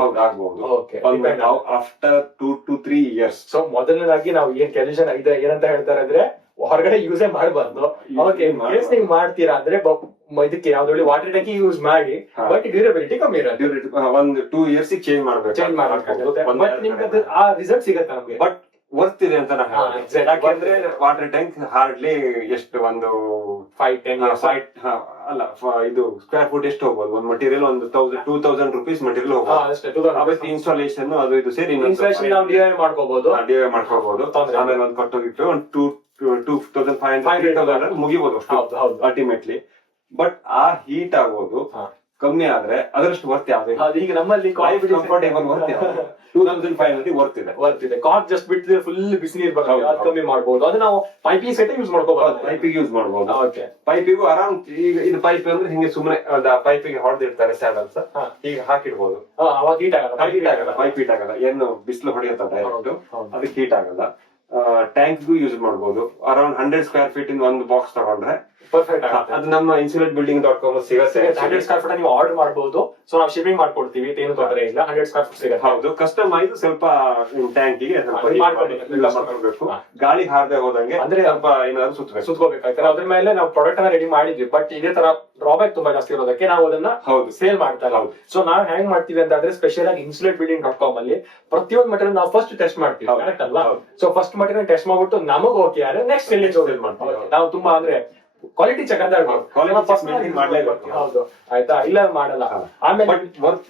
ಆಫ್ಟರ್ 2 to 3 years. ಸೊ ಮೊದಲನೇದಾಗಿ ನಾವು ಏನ್ ಕೆಲ್ಯೂಷನ್ ಇದೆ ಏನಂತ ಹೇಳ್ತಾರೆ ಅಂದ್ರೆ, ಹೊರಗಡೆ ಯೂಸೇ ಮಾಡಬಾರ್ದು. ನೀವು ಮಾಡ್ತೀರಾ ಅಂದ್ರೆ ಇದಕ್ಕೆ ಯಾವ್ದು ವಾಟರ್ ಟ್ಯಾಂಕಿ ಯೂಸ್ ಮಾಡಿ, ಬಟ್ ಡ್ಯೂರಬಿಲಿಟಿ ಕಮ್ಮಿ ಇರುತ್ತೆ. 1-2 years ಚೇಂಜ್ ಮಾಡ್ಬೇಕು. ನಿಮ್ಗೆ ಆ ರಿಸಲ್ಟ್ ಸಿಗುತ್ತೆ ನಮ್ಗೆ. ಬಟ್ ವರ್ತ್ ಇದೆ ಅಂತ ಯಾಕಂದ್ರೆ ವಾಟರ್ ಟ್ಯಾಂಕ್ ಹಾರ್ಡ್ಲಿ ಎಷ್ಟು ಒಂದು 5-10 ಅಲ್ಲ, ಇದು ಸ್ಕ್ವೇರ್ ಫುಟ್ ಎಷ್ಟು ಹೋಗ್ಬೋದು? ಒಂದು ಮಟೀರಿಯಲ್ ಒಂದು 2,000 rupees ಮಟೀರಿಯಲ್ ಹೋಗ್ಬೋದು. ಇನ್ಸ್ಟಾಲೇಷನ್ ಅದು ಇದು ಸೇರಿ ಮಾಡ್ಕೋಬಹುದು. ಆಮೇಲೆ ಒಂದು ಕೊಟ್ಟೋಗಿತ್ತು ಒಂದು 2,500 ಮುಗಿಬಹುದು ಅಲ್ಟಿಮೇಟ್ಲಿ. ಬಟ್ ಆ ಹೀಟ್ ಆಗೋದು ಕಮ್ಮಿ ಆದ್ರೆ ಅದರಷ್ಟು ವರ್ತ್ ಯಾವ್ದು? ಈಗ ನಮ್ಮಲ್ಲಿ ವರ್ತ್ ಇದೆ. ಕಾಕ್ ಜಸ್ಟ್ ಬಿಟ್ಟಿದ್ರೆ ಫುಲ್ ಬಿಸಿ ನೀರು ಬರ್ತದೆ, ಅದು ಕಮ್ಮಿ ಮಾಡಬಹುದು. ಅದು ನಾವು ಪೈಪಿಂಗ್ ಸೆಟ್ ಯೂಸ್ ಮಾಡ್ಕೋಬಹುದು. ಪೈಪಿಗೆ ಯೂಸ್ ಮಾಡಬಹುದು. ಪೈಪಿಗೂ ಆರಾಮ್. ಈಗ ಇದು ಪೈಪ್ ಅಂದ್ರೆ ಹಿಂಗೆ ಸುಮ್ಮನೆ ಪೈಪಿಗೆ ಹೊಡೆದಿರ್ತಾರೆ ಸ್ಯಾಡಲ್ಸ್, ಈಗ ಹಾಕಿಡ್ಬೋದು. ಅವಾಗ ಹೀಟ್ ಆಗಲ್ಲ. ಪೈಪ್ ಹೀಟ್ ಆಗಲ್ಲ. ಏನು ಬಿಸಿಲು ಹೊಡೆಯುತ್ತ ಡೈರೆಕ್ಟ್, ಅದಕ್ಕೆ ಹೀಟ್ ಆಗಲ್ಲ. ಟ್ಯಾಂಕ್ಗೂ ಯೂಸ್ ಮಾಡಬಹುದು. ಅರೌಂಡ್ 100 square feet in ಒಂದು ಬಾಕ್ಸ್ ತಗೊಂಡ್ರೆ ಪರ್ಫೆಕ್ಟ್ ಆಗುತ್ತೆ. ಅದು ನಮ್ಮ insulatbuilding.com ಸಿಗುತ್ತೆ. 100 square feet ನೀವು ಆರ್ಡರ್ ಮಾಡಬಹುದು. ಸೊ ನಾವು ಶಿಪ್ಪಿಂಗ್ ಮಾಡ್ಕೊಡ್ತೀವಿ, ಏನು ತೊಂದರೆ ಇಲ್ಲ. 100 square feet ಸಿಗುತ್ತೆ. ಹೌದು, ಕಸ್ಟಮೈಸ್ ಸ್ವಲ್ಪ ಟ್ಯಾಂಕಿಗೆ ಮಾಡ್ಕೊಳ್ಬೇಕು. ಗಾಳಿ ಹಾರದೆ ಹೋದಂಗೆ ಅಂದ್ರೆ ಸ್ವಲ್ಪ ಏನಾದ್ರು ಸುತ್ಕೋಬೇಕಾಗ್ತದೆ. ಅದ್ರ ಮೇಲೆ ನಾವು ಪ್ರಾಡಕ್ಟ್ ಅನ್ನ ರೆಡಿ ಮಾಡಿದ್ವಿ. ಬಟ್ ಇದೇ ತರ ಡ್ರಾಬ್ಯಾಕ್ ತುಂಬಾ ಜಾಸ್ತಿ ಇರೋದಕ್ಕೆ ನಾವು ಅದನ್ನ ಸೇಲ್ ಮಾಡ್ತಾ ಇಲ್ಲ. ಸೊ ನಾವ್ ಹೆಂಗ್ ಮಾಡ್ತೀವಿ ಅಂತಂದ್ರೆ, ಸ್ಪೆಷಲ್ ಆಗಿ insulatbuilding.com ಅಲ್ಲಿ ಪ್ರತಿಯೊಂದು ಮೆಟೀರಿಯಲ್ ನಾವು ಫಸ್ಟ್ ಟೆಸ್ಟ್ ಮಾಡ್ತೀವಿ, ಕರೆಕ್ಟ್ ಅಲ್ವಾ? ಸೊ ಫಸ್ಟ್ ಮೆಟೀರಿಯಲ್ ಟೆಸ್ಟ್ ಮಾಡ್ಬಿಟ್ಟು ನಮಗ್ ಓಕೆ ಆದ್ರೆ ನೆಕ್ಸ್ಟ್ ಸೇಲ್ ಮಾಡ್ತೀವಿ. ನಾವು ತುಂಬಾ ಅಂದ್ರೆ ಕ್ವಾಲಿಟಿ ಚೆಕ್ ಅಂತ ಹೌದು, ಆಯ್ತಾ? ಇಲ್ಲ ಮಾಡಲ್ಲ. ಆಮೇಲೆ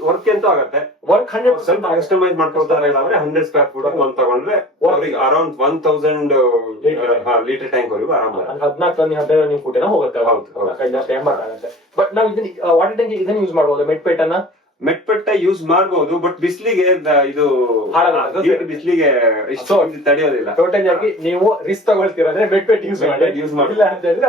ವರ್ಕ್ ಎಂತೂ ಆಗತ್ತೆ. ವರ್ಕ್ 100% ಕಸ್ಟಮೈಸ್ ಮಾಡ್ಕೊಳ್ತಾರೆ. 100 square foot ಒಂದ್ ತಗೊಂಡ್ರೆ ಅರೌಂಡ್ 1,000 ಲೀಟರ್ ಟ್ಯಾಂಕ್ ವರೆಗೂ ಆರಾಮ 14-15 ಫೂಟ್ ಹೋಗುತ್ತೆ. ಬಟ್ ನಾವು ಇದನ್ನ ವಾಟರ್ ಟ್ಯಾಂಕ್ ಇದನ್ನ ಯೂಸ್ ಮಾಡಬಹುದು. ಮೆಟ್ಪೇಟ್ ಅನ್ನ ಮೆಟ್ಪೆಟ್ಟ ಯೂಸ್ ಮಾಡಬಹುದು. ಬಟ್ ಬಿಸಿಲಿಗೆ ಇದು ಬಿಸಿಲಿಗೆ ತಡೆಯೋದಿಲ್ಲ. ಟೋಟಲಿ ಆಗಿ ನೀವು ರಿಸ್ಕ್ ತಗೊಳ್ತೀರ ಅಂದ್ರೆ ಮೆಟ್ಪೆಟ್ ಯೂಸ್ ಮಾಡಿಲ್ಲ ಅಂತ ಹೇಳಿದ್ರೆ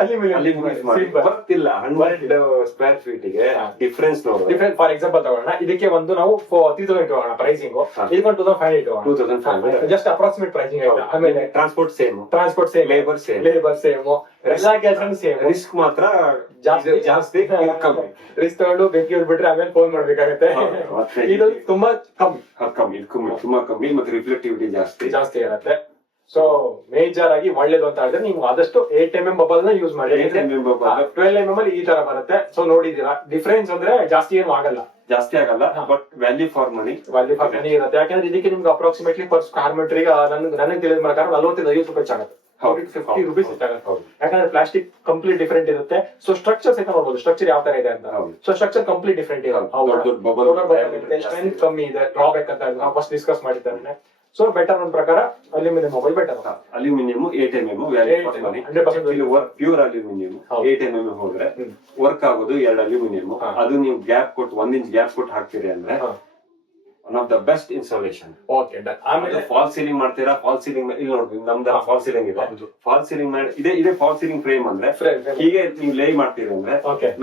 ಬರ್ತಿಲ್ಲ. 100 square feet ಗೆ ಡಿಫ್ರೆನ್ಸ್ ನೋಡಿ. ಫಾರ್ ಎಕ್ಸಾಂಪಲ್ ತಗೋಣ, ಇದಕ್ಕೆ ಒಂದು ನಾವು 3,000 ತಗೋಣ ಪ್ರೈಸಿಂಗ್, ಇದಕ್ಕೆ 2,500 ಜಸ್ಟ್ ಅಪ್ರಾಕ್ಸಿಮೇಟ್ ಪ್ರೈಸಿಂಗ್. ಆಮೇಲೆ ಟ್ರಾನ್ಸ್ಪೋರ್ಟ್ ಸೇಮ್, ಲೇಬರ್ ಸೇಮ್, ಎಲ್ಲಾ ಕೆಲಸ ಸೇಮ್, ರಿಸ್ಕ್ ಮಾತ್ರ ಜಾಸ್ತಿ ಜಾಸ್ತಿ ಕಮ್ಮಿ. ರಿಸ್ಕ್ ತಗೊಂಡು ಬೆಂಕಿ ಬಿಟ್ರೆ ಆಮೇಲೆ ಫೋನ್ ಮಾಡ್ಬೇಕಾಗತ್ತೆ. ಮತ್ತೆ ಇದು ತುಂಬಾ ಕಮ್ಮಿ ಕಮ್ಮಿ, ತುಂಬಾ ಕಮ್ಮಿ, ಮತ್ತೆ ರಿಫ್ಲೆಕ್ಟಿವಿಟಿ ಜಾಸ್ತಿ ಇರುತ್ತೆ. ಸೊ ಮೇಜರ್ ಆಗಿ ಒಳ್ಳೇದು ಅಂತ ಹೇಳಿದ್ರೆ ನೀವು ಆದಷ್ಟು 8mm ಬಬಲ್ ನ ಯೂಸ್ ಮಾಡಿ. 12mm ಅಲ್ಲಿ ಈ ತರ ಬರುತ್ತೆ. ಸೊ ನೋಡಿದೀರಾ ಡಿಫ್ರೆನ್ಸ್ ಅಂದ್ರೆ ಜಾಸ್ತಿ ಏನು ಆಗಲ್ಲ, ಬಟ್ ವ್ಯಾಲ್ಯೂ ಫಾರ್ ಮನಿ ಇರುತ್ತೆ. ಯಾಕಂದ್ರೆ ಇದಕ್ಕೆ ನಿಮ್ಗೆ ಅಪ್ರಾಕ್ಸಿಮೇಟ್ಲಿ ಪರ್ ಸ್ಕ್ವೇರ್ ಮೀಟರ್ ಗೆ ನನಗೆ ತಿಳಿದ ಪ್ರಕಾರ 40-50 ರೂಪಾಯಿ ಆಗುತ್ತೆ. 50 ರೂಪೀಸ್ ಆಗುತ್ತೆ. ಯಾಕಂದ್ರೆ ಪ್ಲಾಸ್ಟಿಕ್ ಕಂಪ್ಲೀಟ್ ಡಿಫರೆಂಟ್ ಇರುತ್ತೆ. ಸೊ ಸ್ಟ್ರಕ್ಚರ್ ನೋಡಬಹುದು, ಸ್ಟ್ರಕ್ಚರ್ ಯಾವ ತರ ಇದೆ ಅಂತ. ಸೊ ಸ್ಟ್ರಕ್ಚರ್ ಕಂಪ್ಲೀಟ್ ಡಿಫರೆಂಟ್ ಇರುತ್ತೆ. ಸ್ಟ್ರೆಂತ್ ಕಮ್ಮಿ ಇದೆ, ಡ್ರಾಬ್ಯಾಕ್ ಅಂತ ನಾವು ಫಸ್ಟ್ ಡಿಸ್ಕಸ್ ಮಾಡಿದ್ದಾರೆ. ಸೊ ಬೆಟರ್ ನನ್ನ ಪ್ರಕಾರ aluminium mobile better. Aluminium 8mm pure aluminium 8mm ಹೋದ್ರೆ ವರ್ಕ್ ಆಗೋದು 2 ಅಲ್ಯೂಮಿನಿಯಂ. ಅದು ನೀವು ಗ್ಯಾಪ್ ಕೊಟ್ಟು 1 ಇಂಚ್ ಗ್ಯಾಪ್ ಕೊಟ್ಟು ಹಾಕ್ತೀರಿ ಅಂದ್ರೆ one of the best installation. ಆಮೇಲೆ ಫಾಲ್ ಸೀಲಿಂಗ್ ಮಾಡ್ತೀರಾ, ಫಾಲ್ ಸೀಲಿಂಗ್ ಇಲ್ಲಿ ನೋಡ್ತೀವಿ ನಮ್ದು ಫಾಲ್ ಸೀಲಿಂಗ್ ಇದೆ. ಫಾಲ್ ಸೀಲಿಂಗ್ ಮಾಡಿ ಇದೆ ಫಾಲ್ ಸೀಲಿಂಗ್ ಫ್ರೇಮ್ ಅಂದ್ರೆ ಹೀಗೆ ನೀವು ಲೇ ಮಾಡ್ತೀರಿ ಅಂದ್ರೆ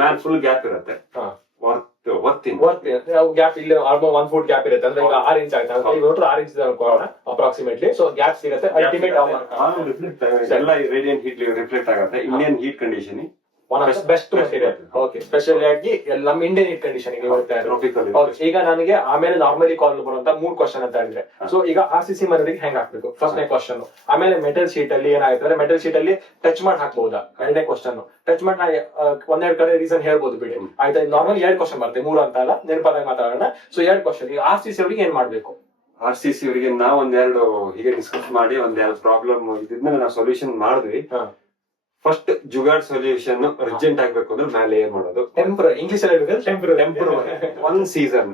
ಮ್ಯಾಲ್ ಫುಲ್ ಗ್ಯಾಪ್ ಇರುತ್ತೆ. ಗ್ಯಾಪ್ ಇಲ್ಲಿ ಆಲ್ಮೋಸ್ಟ್ 1 ಫೂಟ್ ಗ್ಯಾಪ್ ಇರುತ್ತೆ. ಅಂದ್ರೆ ಈಗ 6 ಇಂಚ್ ಆಗುತ್ತೆ, 6 ಇಂಚ್ ಅಪ್ರಾಕ್ಸಿಮೇಟ್ಲಿ. ಸೊ ಗ್ಯಾಪ್ ಸಿಗುತ್ತೆ. ಅಲ್ಟಿಮೇಟ್ ಎಲ್ಲ ರೇಡಿಯಂಟ್ ಹೀಟ್ ರಿಫ್ಲೆಕ್ಟ್ ಆಗುತ್ತೆ. Indian heat condition one of the best material. Okay, specially ಆಗಿ ನಮ್ಮ ಇಂಡಿಯನ್ ಹೀಟ್ ಕಂಡೀಷನ್ ಈಗ ನನಗೆ ಆಮೇಲೆ ನಾರ್ಮಲಿ ಕಾಲ್ ಬರುವಂತ 3 ಕ್ವಶನ್ ಅಂತ ಹೇಳಿದ್ರೆ, ಸೊ ಈಗ RCC ಮನೆಗೆ ಹೆಂಗ್ ಹಾಕ್ಬೇಕು ಫಸ್ಟ್ನೇ ಕ್ವಶನ್. ಆಮೇಲೆ ಮೆಟಲ್ ಶೀಟ್ ಅಲ್ಲಿ ಏನಾಗುತ್ತೆ ಅಂದ್ರೆ ಮೆಟಲ್ ಶೀಟ್ ಅಲ್ಲಿ ಟಚ್ ಮಾಡಿ ಹಾಕ್ಬಹುದಾ 2ನೇ ಕ್ವಶನ್. ಟಚ್ ಮಾಡಿ ಒಂದೆರಡು ಕಡೆ ರೀಸನ್ ಹೇಳ್ಬೋದು ಬಿಡಿ, ಆಯ್ತಾ. ನಾರ್ಮಲ್ 2 ಕ್ವಶನ್ ಬರುತ್ತೆ, 3 ಅಂತ ಅಲ್ಲ, ನೆನಪಾದಾಗ ಮಾತಾಡೋಣ. So 2 question. ಈಗ RCC ಅವರಿಗೆ ಏನ್ ಮಾಡ್ಬೇಕು? RCC ಅವರಿಗೆ ನಾವು ಒಂದೆರಡು ಹೀಗೆ ಡಿಸ್ಕಸ್ ಮಾಡಿ ಒಂದೆರಡು ಪ್ರಾಬ್ಲಮ್ ಇದ್ಮೇಲೆ ನಾವು ಸೊಲ್ಯೂಷನ್ ಮಾಡಿದ್ವಿ. ಫಸ್ಟ್ ಜುಗಾಡ್ ಸೊಲ್ಯೂಷನ್ ಅರ್ಜೆಂಟ್ ಆಗ್ಬೇಕು ಅಂದ್ರೆ ಮೇಲೆ ಲೇಯರ್ ಮಾಡೋದು. ಟೆಂಪರರಿ ಇಂಗ್ಲಿಷ್ ಅಲ್ಲಿ ಟೆಂಪರರಿ 1 ಸೀಸನ್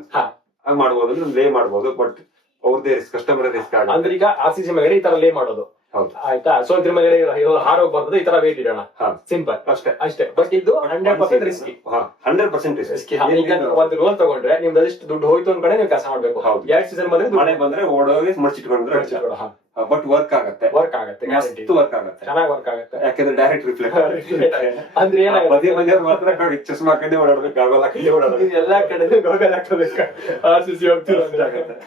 ಮಾಡ್ಬೋದು ಅಂದ್ರೆ ಲೇ ಮಾಡ್ಬೋದು. ಬಟ್ ಅವ್ರದೇ ಕಸ್ಟಮರ್ ರಿಸ್ಕ್ ಆಗುತ್ತೆ. ಅಂದ್ರೆ ಈಗ RCC ಮೇಲೆ ಈ ತರ ಲೇ ಮಾಡೋದು, ಆಯ್ತಾ. ಸೊ ಇದ್ರ ಮೇಲೆ ಹಾರೋಗ್ ಬರ್ತದೆ, ಈ ತರ ವೇಟ್ ಇಡೋಣ, ಸಿಂಪಲ್ ಅಷ್ಟೇ. ಬಟ್ ಇದು 100% ರಿಸ್ಕಿ. 100% ರಿಸ್ಕಿ. ಈಗ ಒಂದು ರೋಲ್ ತಗೊಂಡ್ರೆ ನಿಮ್ದು ಅದೆಷ್ಟು ದುಡ್ಡು ಹೋಯ್ತು ಒಂದ್ ಕಡೆ ನೀವು ಕೆಲಸ ಮಾಡ್ಬೇಕು. 2 ಸೀಸನ್ ಮಳೆ ಬಂದ್ರೆ ಓಡೋಗಿ ಮಡ್ಚಿಟ್ಕೊಂಡ್ರೆ ಬಟ್ ವರ್ಕ್ ಆಗುತ್ತೆ ಚೆನ್ನಾಗಿ ವರ್ಕ್ ಆಗುತ್ತೆ. ಯಾಕಂದ್ರೆ ಡೈರೆಕ್ಟ್ ರಿಫ್ಲೆಕ್ಟ್ ಅಂದ್ರೆ ಏನಾಗುತ್ತೆ ಮಾತ್ರ ಚಸ್ಮಾ ಹಾಕೊಂಡೆ ಓಡಾಡ್ಬೇಕಾಗಲ್ಲ, ಎಲ್ಲಾ ಕಡೆ ಗೋಗಲ್ ಹಾಕೋಬೇಕು. RCC ಹೋಗ್ತಿರುತ್ತೆ.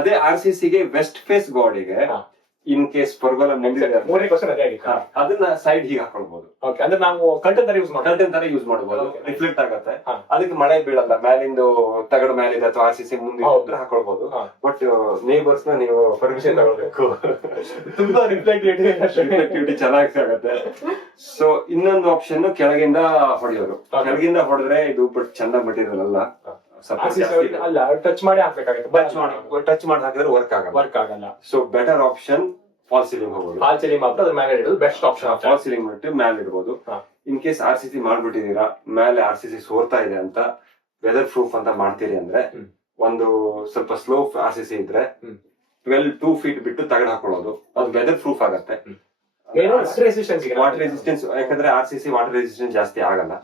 ಅದೇ RCC ಗೆ ವೆಸ್ಟ್ ಫೇಸ್ ಗೋಡೆಗೆ ಇನ್ ಕೇಸ್ ಪರ್ಗೋಲ ಮುಂದಿದೆ 3ನೇ ಕ್ವಶನ್ ಅದೇ ಆಗಿತ್ತು. ಅದನ್ನ ಸೈಡ್ ಹೀಗೆ ಹಾಕೊಳ್ಬಹುದು. ಅಂದ್ರೆ ನಾವು ಕಂಟೆಂಟ್ ತರ ಯೂಸ್ ಮಾಡಬಹುದು. ರಿಫ್ಲೆಕ್ಟ್ ಆಗುತ್ತೆ, ಅದಕ್ಕೆ ಮಳೆ ಬೀಳಲ್ಲ. ಮ್ಯಾಲಿಂದು ತಗಡು ಮೇಲಿದೆ ಅಥವಾ RCC ಮುಂದೆ ಹಾಕೊಳ್ಬಹುದು. ಬಟ್ ನೇಬರ್ಸ್ ನ ನೀವು ಪರ್ಮಿಷನ್ ತಗೊಳ್ಬೇಕು. ತುಂಬಾ ರಿಫ್ಲೆಕ್ಟಿವಿಟಿ ಚೆನ್ನಾಗಿ ಆಗುತ್ತೆ. ಸೊ ಇನ್ನೊಂದು ಆಪ್ಷನ್ ಕೆಳಗಿಂದ ಹೊಡೆಯೋದು. ಕೆಳಗಿಂದ ಹೊಡೆದ್ರೆ ಇದು ಬಟ್ ಚಂದ ಮಟೀರಿಯಲ್ ಅಲ್ಲ, ಅಲ್ಲ ಟಚ್ ಮಾಡಿ ಹಾಕ್ಬೇಕಾಗುತ್ತೆ. ಟಚ್ ಮಾಡಿ ಹಾಕಿದ್ರೆ ವರ್ಕ್ ಆಗಲ್ಲ. So better option false ceiling ಹೋಗೋದು. ಫಾಲ್ ಸೀಲಿಂಗ್ ಮಾತ್ರ ಅದ್ರ ಮೇಲೆ ಇಡೋದು ಬೆಸ್ಟ್ ಆಪ್ಷನ್. ಫಾಲ್ ಸೀಲಿಂಗ್ ಬಿಟ್ಟು ಮೇಲೆ ಇಡಬಹುದು. ಇನ್ ಕೇಸ್ RCC ಮಾಡ್ಬಿಟ್ಟಿದೀರಾ, ಮೇಲೆ RCC ಸೋರ್ತಾ ಇದೆ ಅಂತ ವೆದರ್ ಪ್ರೂಫ್ ಅಂತ ಮಾಡ್ತೀರಿ ಅಂದ್ರೆ ಒಂದು ಸ್ವಲ್ಪ ಸ್ಲೋ RCC ಇದ್ರೆ 2 ಫೀಟ್ ಬಿಟ್ಟು ತಗಡ್ ಹಾಕೊಳ್ಳೋದು. ಅದು ವೆದರ್ ಪ್ರೂಫ್ ಆಗತ್ತೆ. ವಾಟರ್ ರೆಸಿಸ್ಟೆನ್ಸ್, ಯಾಕಂದ್ರೆ RCC ವಾಟರ್ ರೆಸಿಸ್ಟೆನ್ಸ್ ಜಾಸ್ತಿ ಆಗಲ್ಲ.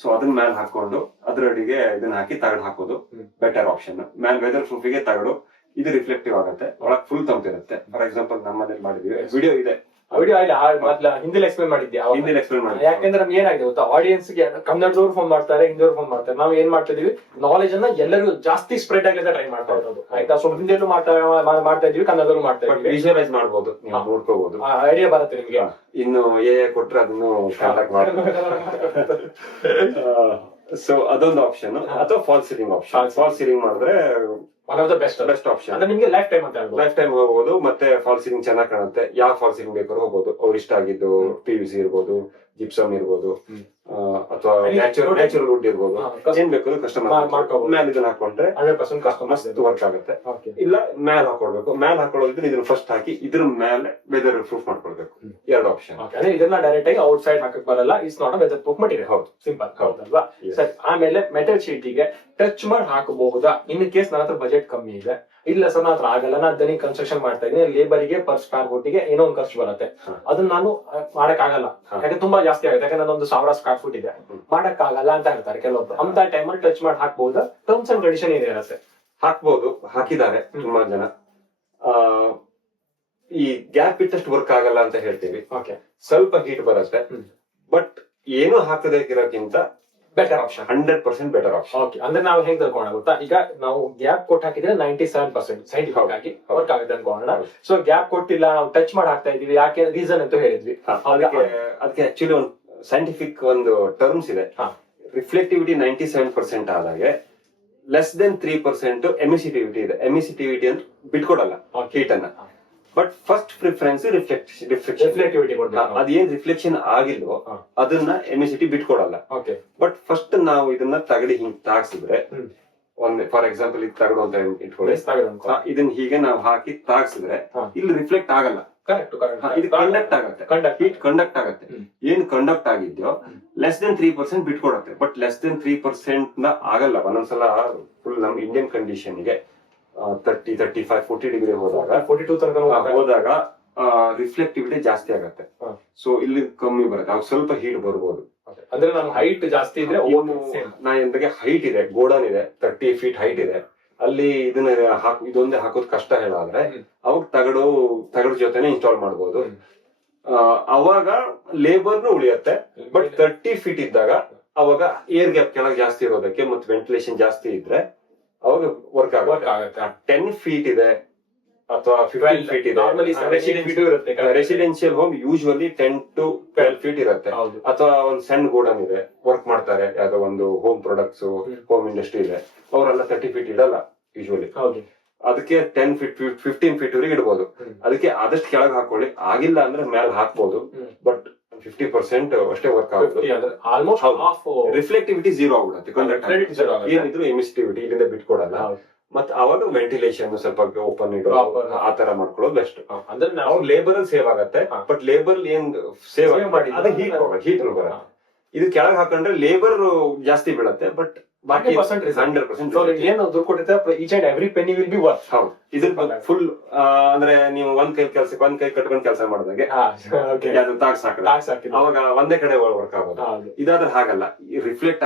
ಸೊ ಅದನ್ನ ಮೇಲೆ ಹಾಕೊಂಡು ಅದ್ರ ಅಡಿಗೆ ಇದನ್ನ ಹಾಕಿ ತಗಡ್ ಹಾಕೋದು ಬೆಟರ್ ಆಪ್ಷನ್. ಮೇಲೆ ವೆದರ್ ಪ್ರೂಫ್ ಗೆ ತಗಡು, ಇದು ರಿಫ್ಲೆಕ್ಟಿವ್ ಆಗುತ್ತೆ, ಒಳಗ್ ಫುಲ್ ತಂಪಿರುತ್ತೆ. ಫಾರ್ ಎಕ್ಸಾಂಪಲ್ ನಮ್ಮ ಮನೇಲಿ ಮಾಡಿದ್ವಿ, ವಿಡಿಯೋ ಇದೆ. ಹಿಂದಿಲ್ ಎಕ್ಸ್ಪ್ಲೇನ್ ಮಾಡಿದ್ದೆ. ಯಾಕಂದ್ರೆ ನಮ್ಗೆ ಏನಾಗಿದೆ ಗೊತ್ತಾ, ಆಡಿಯನ್ಸ್ ಗೆ ಕನ್ನಡದವ್ರು ಫೋನ್ ಮಾಡ್ತಾರೆ, ಹಿಂದಿಯವ್ರು ಫೋನ್ ಮಾಡ್ತಾರೆ. ನಾವು ಏನ್ ಮಾಡ್ತಾ ಇದೀವಿ, ನಾಲೆಜ್ ಅನ್ನ ಎಲ್ಲರಿಗೂ ಜಾಸ್ತಿ ಸ್ಪ್ರೆಡ್ ಆಗಿ ಟ್ರೈ ಮಾಡ್ತಾ ಇರೋದು, ಆಯ್ತಾ. ಸೊ ಹಿಂದಿಯಲ್ಲೂ ಮಾಡ್ತಾ ಇದೀವಿ, ಕನ್ನಡದಲ್ಲೂ ಮಾಡ್ತಾ ಇದೀವಿ. ವಿಜುವಲೈಸ್ ಮಾಡ್ಬೋದು, ನೀವು ನೋಡ್ಕೋಬಹುದು, ಐಡಿಯಾ ಬರುತ್ತೆ ನಿಮ್ಗೆ. ಇನ್ನು ಕೊಟ್ರೆ ಅದನ್ನು ಕಾಂಟ್ಯಾಕ್ಟ್ ಮಾಡ್ಬೋದು. ಸೊ ಅದೊಂದು ಆಪ್ಷನ್. ಅಥವಾ false ceiling option. False ceiling ಮಾಡಿದ್ರೆ one of the best option. ಅಂದ್ರೆ ನಿಮ್ಗೆ ಲೈಫ್ ಟೈಮ್ ಹೋಗ್ಬೋದು. ಮತ್ತೆ ಫಾಲ್ ಸೀಲಿಂಗ್ ಚೆನ್ನಾಗಿ ಕಾಣುತ್ತೆ. ಯಾವ ಫಾಲ್ ಸೀಲಿಂಗ್ ಬೇಕಾದ್ರೂ ಹೋಗ್ಬೋದು. ಅವ್ರು ಇಷ್ಟ ಆಗಿದ್ದು PVC ಇರ್ಬೋದು, ಜಿಪ್ಸಮ್ ಇರ್ಬೋದು, ಅಥವಾ ನ್ಯಾಚುರಲ್ ವುಡ್ ಇರ್ಬೋದು. ಏನ್ ಬೇಕಾದ್ರೂ ಕಸ್ಟಮರ್ ಮೇಲೆ ಇದನ್ನ ಹಾಕೊಂಡ್ರೆ 100% ವರ್ಕ್ ಆಗುತ್ತೆ. ಇಲ್ಲ ಮ್ಯಾಲ್ ಹಾಕೊಳ್ಬೇಕು. ಮ್ಯಾಲ್ ಹಾಕೊಳ್ಳೋದಿದ್ರೆ ಇದನ್ನ ಫಸ್ಟ್ ಹಾಕಿ ಇದ್ರ ಮೇಲೆ ವೆದರ್ ಪ್ರೂಫ್ ಮಾಡ್ಕೊಳ್ಬೇಕು. 2 ಆಪ್ಷನ್. ಇದನ್ನ ಡೈರೆಕ್ಟ್ ಆಗಿ ಔಟ್ ಸೈಡ್ ಹಾಕಕ್ ಬರಲ್ಲ. It's not weather proof material. ಹೌದು, ಸಿಂಪಲ್ ಹೌದಲ್ವಾ. ಸರಿ, ಆಮೇಲೆ ಮೆಟಲ್ ಶೀಟ್ ಗೆ ಟಚ್ ಮಾಡಿ ಹಾಕಬಹುದಾ? ಇನ್ ಕೇಸ್ ನನ್ನ ಹತ್ರ ಬಜೆಟ್ ಕಮ್ಮಿ ಇದೆ, ಇಲ್ಲ ಸರ್ ನನ್ನ ಹತ್ರ ಆಗಲ್ಲ, ನಾನು ದನಿ ಕನ್ಸ್ಟ್ರಕ್ಷನ್ ಮಾಡ್ತಾ ಇದ್ದೀನಿ, ಲೇಬರ್ಗೆ ಪರ್ ಸ್ಕ್ವೇರ್ ಫುಟ್ಗೆ ಏನೋ ಒಂದು ಖರ್ಚು ಬರುತ್ತೆ, ಅದನ್ನ ನಾನು ಮಾಡಕ್ ಆಗಲ್ಲ, ಯಾಕಂದ್ರೆ ತುಂಬಾ ಜಾಸ್ತಿ ಆಗುತ್ತೆ, ಯಾಕಂದ್ರೆ ನನ್ನೊಂದು 1000 ಸ್ಕ್ವೇರ್ ಫುಟ್ ಇದೆ, ಮಾಡಕ್ ಆಗಲ್ಲ ಅಂತ ಹೇಳ್ತಾರೆ ಕೆಲವೊಬ್ರು. ಅಂತ ಟೈಮಲ್ಲಿ ಟಚ್ ಮಾಡಿ ಹಾಕ್ಬಹುದು. ಟರ್ಮ್ಸ್ ಅಂಡ್ ಕಂಡೀಷನ್ ಏನಿರುತ್ತೆ, ಹಾಕ್ಬಹುದು. ಹಾಕಿದ್ದಾರೆ ತುಂಬಾ ಜನ. ಈ ಗ್ಯಾಪ್ ಇಟ್ಟಷ್ಟು ವರ್ಕ್ ಆಗಲ್ಲ ಅಂತ ಹೇಳ್ತೀವಿ. ಸ್ವಲ್ಪ ಹೀಟ್ ಬರುತ್ತೆ. ಬಟ್ ಏನು ಹಾಕದೇ ಇರೋಕ್ಕಿಂತ better option. 100% better option. Okay, ಅಂದ್ರೆ ನಾವು ಹೆಂಗ್ ತಿಳ್ಕೊಳ್ಳೋಣ ಗೊತ್ತಾ, ಈಗ ನಾವು ಗ್ಯಾಪ್ ಕೊಟ್ಟು ಹಾಕಿದ್ರೆ 97% ಸೈಂಟಿಫಿಕ್ ಆಗಿ ವರ್ಕ್ ಆಗುತ್ತೆ ಅನ್ಕೊಳ್ಳೋಣ. ಸೊ ಗ್ಯಾಪ್ ಕೊಟ್ಟಿಲ್ಲ, ನಾವು ಟಚ್ ಮಾಡಿ ಹಾಕ್ತಾ ಇದೀವಿ, ಯಾಕೆ ರೀಸನ್ ಅಂತ ಹೇಳಿದ್ವಿ. ಅದಕ್ಕೆ ಆಕ್ಚುಲಿ ಒಂದು ಸೈಂಟಿಫಿಕ್ ಒಂದು ಟರ್ಮ್ಸ್ ಇದೆ. ರಿಫ್ಲೆಕ್ಟಿವಿಟಿ 97% ಆದಾಗೆ ಲೆಸ್ ದೆನ್ 3% ಎಮಿಸಿಟಿವಿಟಿ ಇದೆ. ಎಮಿಸಿಟಿವಿಟಿ ಅಂತ ಬಿಟ್ಕೊಡಲ್ಲ ಹೀಟ್ ಅನ್ನ. But first preference reflectivity. ಅದೇನ್ ರಿಫ್ಲೆಕ್ಷನ್ ಆಗಿಲ್ವೋ ಅದನ್ನ ಎಮಿಸಿಟಿ ಬಿಟ್ಕೊಡಲ್ಲ. ಬಟ್ ಫಸ್ಟ್ ನಾವು ಇದನ್ನ ತಗಡಿ ಹಿಂಗ್ ತಾಗ್ಸಿದ್ರೆ, ಒಂದ್ ಫಾರ್ ಎಕ್ಸಾಂಪಲ್ ಇದು ತಗಡು ಅಂತ ಇಟ್ಕೊಳ್ಳಿ, ಇದನ್ನ ಹೀಗೆ ನಾವು ಹಾಕಿ ತಾಗ್ಸಿದ್ರೆ ಇಲ್ಲಿ ರಿಫ್ಲೆಕ್ಟ್ ಆಗಲ್ಲ. ಇದು ಕಂಡಕ್ಟ್ ಆಗುತ್ತೆ, ಹೀಟ್ ಕಂಡಕ್ಟ್ ಆಗುತ್ತೆ. ಏನ್ ಕಂಡಕ್ಟ್ ಆಗಿದ್ಯೋ ಲೆಸ್ ದೆನ್ 3% ಬಿಟ್ಕೊಡತ್ತೆ. ಬಟ್ ಲೆಸ್ ದೆನ್ 3% ನ ಆಗಲ್ಲ. ಒಂದೊಂದ್ಸಲ ಫುಲ್ ನಮ್ ಇಂಡಿಯನ್ ಕಂಡೀಷನ್ ಗೆ 30, 35, 40 ಡಿಗ್ರಿ ಹೋದಾಗ ರಿಫ್ಲೆಕ್ಟಿವಿಟಿ ಜಾಸ್ತಿ ಆಗತ್ತೆ. ಸೊ ಇಲ್ಲಿ ಕಮ್ಮಿ ಬರುತ್ತೆ, ಅವಾಗ ಸ್ವಲ್ಪ ಹೀಟ್ ಬರ್ಬೋದು. ಅಂದ್ರೆ ನಮ್ ಹೈಟ್ ಜಾಸ್ತಿ ಇದ್ರೆ, ನಾ ಎಂದ್ರೆ ಹೈಟ್ ಇದೆ, ಗೋಡನ್ ಇದೆ, 30 feet ಹೈಟ್ ಇದೆ, ಅಲ್ಲಿ ಇದನ್ನ ಇದೊಂದೇ ಹಾಕೋದ್ ಕಷ್ಟ ಹೇಳಾದ್ರೆ ಅವಾಗ ತಗಡು ಜೊತೆನೆ ಇನ್ಸ್ಟಾಲ್ ಮಾಡ್ಬೋದು. ಅವಾಗ ಲೇಬರ್ನು ಉಳಿಯತ್ತೆ. ಬಟ್ 30 feet ಇದ್ದಾಗ ಅವಾಗ ಏರ್ ಗ್ಯಾಪ್ ಕೆಳಗೆ ಜಾಸ್ತಿ ಇರೋದಕ್ಕೆ ಮತ್ತೆ ವೆಂಟಿಲೇಷನ್ ಜಾಸ್ತಿ ಇದ್ರೆ ಅವಾಗ ವರ್ಕ್ ಆಗುತ್ತೆ. 10 feet ಇದೆ ಅಥವಾ 15 feet ಇದೆ, residential home usually 10 to 12 feet ಇರುತ್ತೆ. ಅಥವಾ ಒಂದು ಸಣ್ಣ ಗೋಡನ್ ಇದೆ, ವರ್ಕ್ ಮಾಡ್ತಾರೆ, ಯಾವ್ದೋ ಒಂದು ಹೋಮ್ ಪ್ರಾಡಕ್ಟ್ಸ್, ಹೋಮ್ ಇಂಡಸ್ಟ್ರಿ ಇದೆ, ಅವರೆಲ್ಲ 30 feet ಇಡಲ್ಲ ಯೂಶುವಲಿ. ಅದಕ್ಕೆ 10 feet 15 feet ವರೆಗೆ ಇಡಬಹುದು. ಅದಕ್ಕೆ ಆದಷ್ಟು ಕೆಳಗೆ ಹಾಕೊಳ್ಳಿ, ಆಗಿಲ್ಲ ಅಂದ್ರೆ ಮೇಲೆ ಹಾಕ್ಬೋದು. ಬಟ್ 50% ಅಷ್ಟೇ ವರ್ಕ್ ಆಗುತ್ತೆ. ರಿಫ್ಲೆಕ್ಟಿವಿಟಿ 0 ಆಗ್ಬಿಡುತ್ತೆ. ಏನಿದ್ರು ಎಮಿಸಿಟಿವಿಟಿ ಇಲ್ಲಿಂದ ಬಿಟ್ಕೊಡಲ್ಲ. ಮತ್ತೆ ಅವಾಗ ವೆಂಟಿಲೇಷನ್ ಸ್ವಲ್ಪ ಓಪನ್ ಇಡೋ ಆ ತರ ಮಾಡ್ಕೊಳ್ಳೋದು ಬೆಸ್ಟ್. ಅಂದ್ರೆ ನಾವು ಲೇಬರ್ ಅಲ್ಲಿ ಸೇವ್ ಆಗತ್ತೆ. ಬಟ್ ಲೇಬರ್ ಏನ್ ಸೇವ್ ಮಾಡಿ ಹೀಟ್ ಬರಲ್ಲ. ಇದು ಕೆಳಗೆ ಹಾಕೊಂಡ್ರೆ ಲೇಬರ್ ಜಾಸ್ತಿ ಬೀಳತ್ತೆ. ಬಟ್ ಬಾಕಿ 100% ಏನು ದುಡ್ಡು ಕೊಟ್ಟಿರ್ತಾರೆ, each and every penny will be worth. ಹೌದು, ಇದ್ರ ಫುಲ್ ಅಂದ್ರೆ ನೀವು ಒಂದ್ ಕೈ ಕಟ್ಕೊಂಡು ಕೆಲಸ ಮಾಡಿದಾಗೆ ಅವಾಗ ಒಂದೇ ಕಡೆ ವರ್ಕ್ ಆಗೋದು. ಇದಾದ್ರೆ ಹಾಗಲ್ಲ, ರಿಫ್ಲೆಕ್ಟ್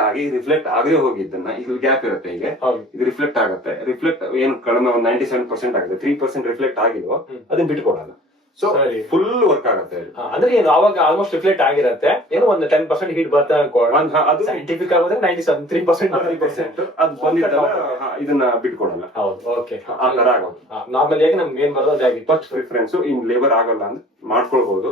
ಆಗದೆ ಹೋಗಿದ್ದನ್ನ ಇದು ಗ್ಯಾಪ್ ಇರುತ್ತೆ, ಹೀಗೆ ಇದು ರಿಫ್ಲೆಕ್ಟ್ ಆಗುತ್ತೆ. ರಿಫ್ಲೆಕ್ಟ್ ಏನ್ ಕಡಿಮೆ ಒಂದು 97% ಆಗುತ್ತೆ, 3% ರಿಫ್ಲೆಕ್ಟ್ ಆಗಿಲ್ವೋ ಅದನ್ನ ಬಿಟ್ಕೊಡಲ್ಲ. ಸೊ ಫುಲ್ ವರ್ಕ್ ಆಗುತ್ತೆ. ಅಂದ್ರೆ ಏನು ಅವಾಗ ಆಲ್ಮೋಸ್ಟ್ ರಿಫ್ಲೆಕ್ಟ್ ಆಗಿರುತ್ತೆ, ಏನೋ ಒಂದು 10% ಹೀಟ್ ಬರ್ತಾ ಅನ್ಕೊಳ್ಳೋಣ. ಅದು ಸೈಂಟಿಫಿಕ್ ಆಗೋದ್ರೆ 97% ಅದು ಬಂದಿದ್ದಲ್ಲ, ಇದನ್ನ ಬಿಟ್ಕೊಡಲ್ಲ. ಹೌದು, ಓಕೆ, ಆ ತರ ಆಗೋದು. ನಾರ್ಮಲ್ ಆಗಿ ನಮ್ಗೆ ಏನ್ ಬರೋದು ಅದಾಗಿ ಫಸ್ಟ್ ಪ್ರಿಫರೆನ್ಸ್. ಇನ್ ಲೇಬರ್ ಆಗಲ್ಲ ಅಂದ್ರೆ ಮಾಡ್ಕೊಳ್ಬಹುದು.